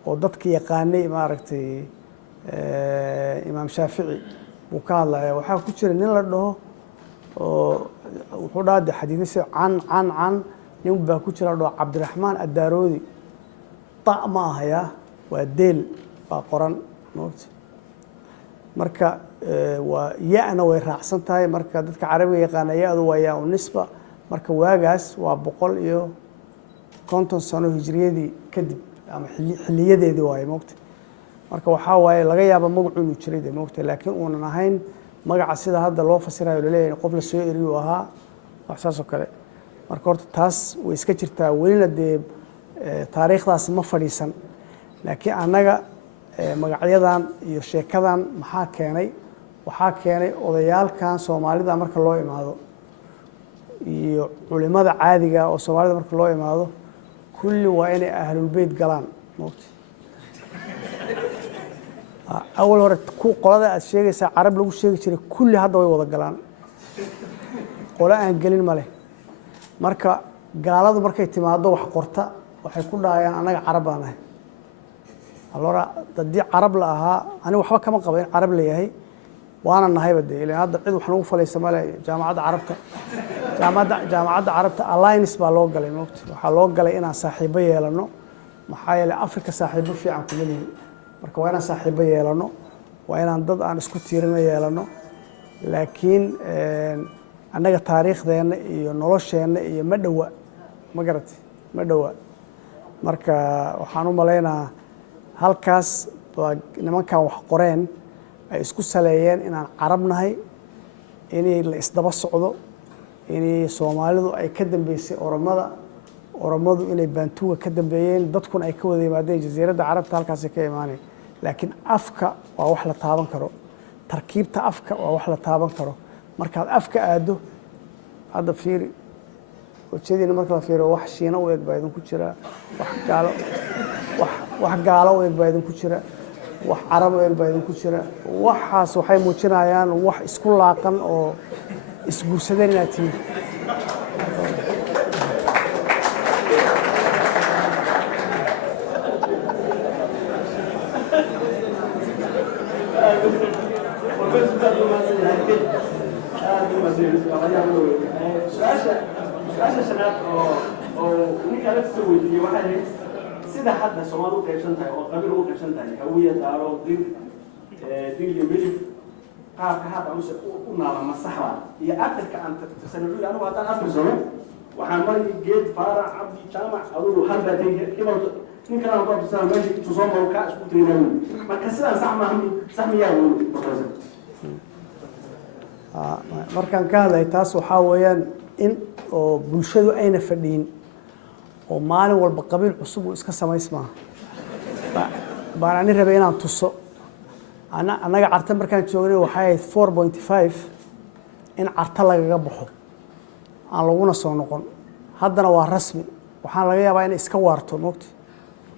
oo dadka yaqaanay maaragtay imaam shaafici buu ka hadlaya waxaa ku jira nin la dhaho oo wuxuu dhaade xadiisyo can nin baa ku jira la dhaho cabdiraxmaan addaroodi ta ma ahaya waa deel baa qoran moogta marka waa ya-na way raacsan tahay marka dadka carabiga yaqaana ya-du waa yaa u nisba marka waagaas waa 150 sano hijriyadii kadib ama xiliyadeedii waaye moogta marka waxaa waaye laga yaaba magacu inuu jiray de moogta laakiin uunan ahayn magaca sida hadda loo fasirayo laleeyahay qof la soo eriyuu ahaa wax saas oo kale marka horta taas way iska jirtaa welina dee taariikhdaas ma fadhiisan laakiin annaga magacyadan iyo sheekadan maxaa keenay waxaa keenay odayaalkan soomaalida marka loo imaado iyo culimada caadiga oo soomaalida marka loo imaado kulli waa inay ahlulbeyt galaan moogta awal hore qolada aad sheegaysaa carab lagu sheegi jiray kulli hadda way wada galaan qolo aan gelin ma leh marka gaaladu markay timaado wax qorta waxay ku dhahayaan annaga carab baan nahay alora haddii carab la ahaa ani waxba kama qabo in carab la yahay waana nahayba dee ilaan hadda cid wax nagu falaysa male jaamacadda carabta alliance baa loo galay moogta waxaa loo galay inaan saaxiibo yeelano maxaa yeelay africa saaxiibo fiican kuma lihin marka waa inaan saaxiibo yeelano waa inaan dad aan isku tiirino yeelano laakiin annaga taariikhdeenna iyo nolosheenna iyo ma dhowa ma garatay ma dhowa marka waxaan u malaynaa halkaas waa nimankan wax qoreen ay isku saleeyeen inaan carab nahay inay la isdaba socdo inay soomaalidu ay ka dambeysay oromadu inay baantuuga ka dambeeyeen dadkuna ay ka wada yimaadeen jasiiradda carabta halkaasay ka imaaneen laakiin afka waa wax la taaban karo tarkiibta afka waa wax la taaban karo markaad afka aado hadda fiiri wajadiina marka la fiiriyo wax shiina u eg baa idinku jira wax gaalo u eg baa idinku jira wax carab u eg baa idinku jira waxaas waxay muujinayaan wax isku laaqan oo isguursadeen inaad tihiin su-aasha shanaad oo ninka la soo weydiiyey waxay ahayd sida hadda Soomaalidu u qaybsan tahay oo qabiil u qaybsan tahay hawiya daaro dil iyo milif qaabka hadda u naala masaxda iyo akhirka aan tasanuuci anigu haddaan akhriso waxaan maray geed faarac cabdi jaamac adugu halba tagay kiba ninka aan ku absana meesha intuu soo maro ka isku tiiraan marka sidaan sax miyaa weyn markaan ka hadlay taas waxaa weeyaan in oo bulshadu ayna fadhiin oo maalin walba qabiil cusub uu iska samaysmaa baan ani rabay inaan tuso annaga carta markaan joognay waxay ahayd 4.5 in carta lagaga baxo aan laguna soo noqon haddana waa rasmi waxaan laga yaabaa inay iska waarto moogta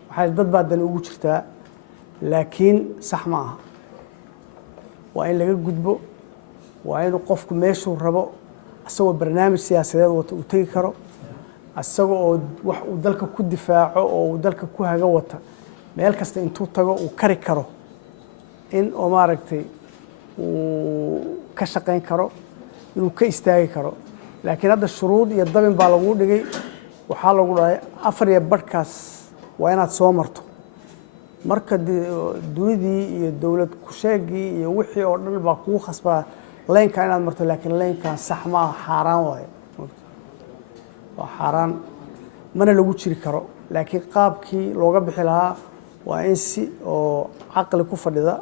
waxay dad baa dani ugu jirtaa laakiin sax ma aha waa in laga gudbo waa inuu qofku meeshuu rabo asagoo barnaamij siyaasadeed wata uu tegi karo asagoo oo wax uu dalka ku difaaco oo uu dalka ku haga wata meel kasta intuu tago uu kari karo in oo maaragtay uu ka shaqayn karo inuu ka istaagi karo laakiin hadda shuruud iyo dabin baa lagu dhigay waxaa lagu dhahay 4 barhkaas waa inaad soo marto marka dunidii iyo dowlad ku-sheegii iyo wixii oo dhan baa kugu khasbaa laynkan inaad marto laakiin laynkan sax ma aha xaaraan waaye waa xaaraan mana lagu jiri karo laakiin qaabkii looga bixi lahaa waa in si oo caqli ku fadhida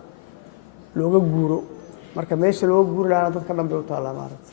looga guuro marka meesha looga guuri lahaana dadka dhan bay u taallaa maaragta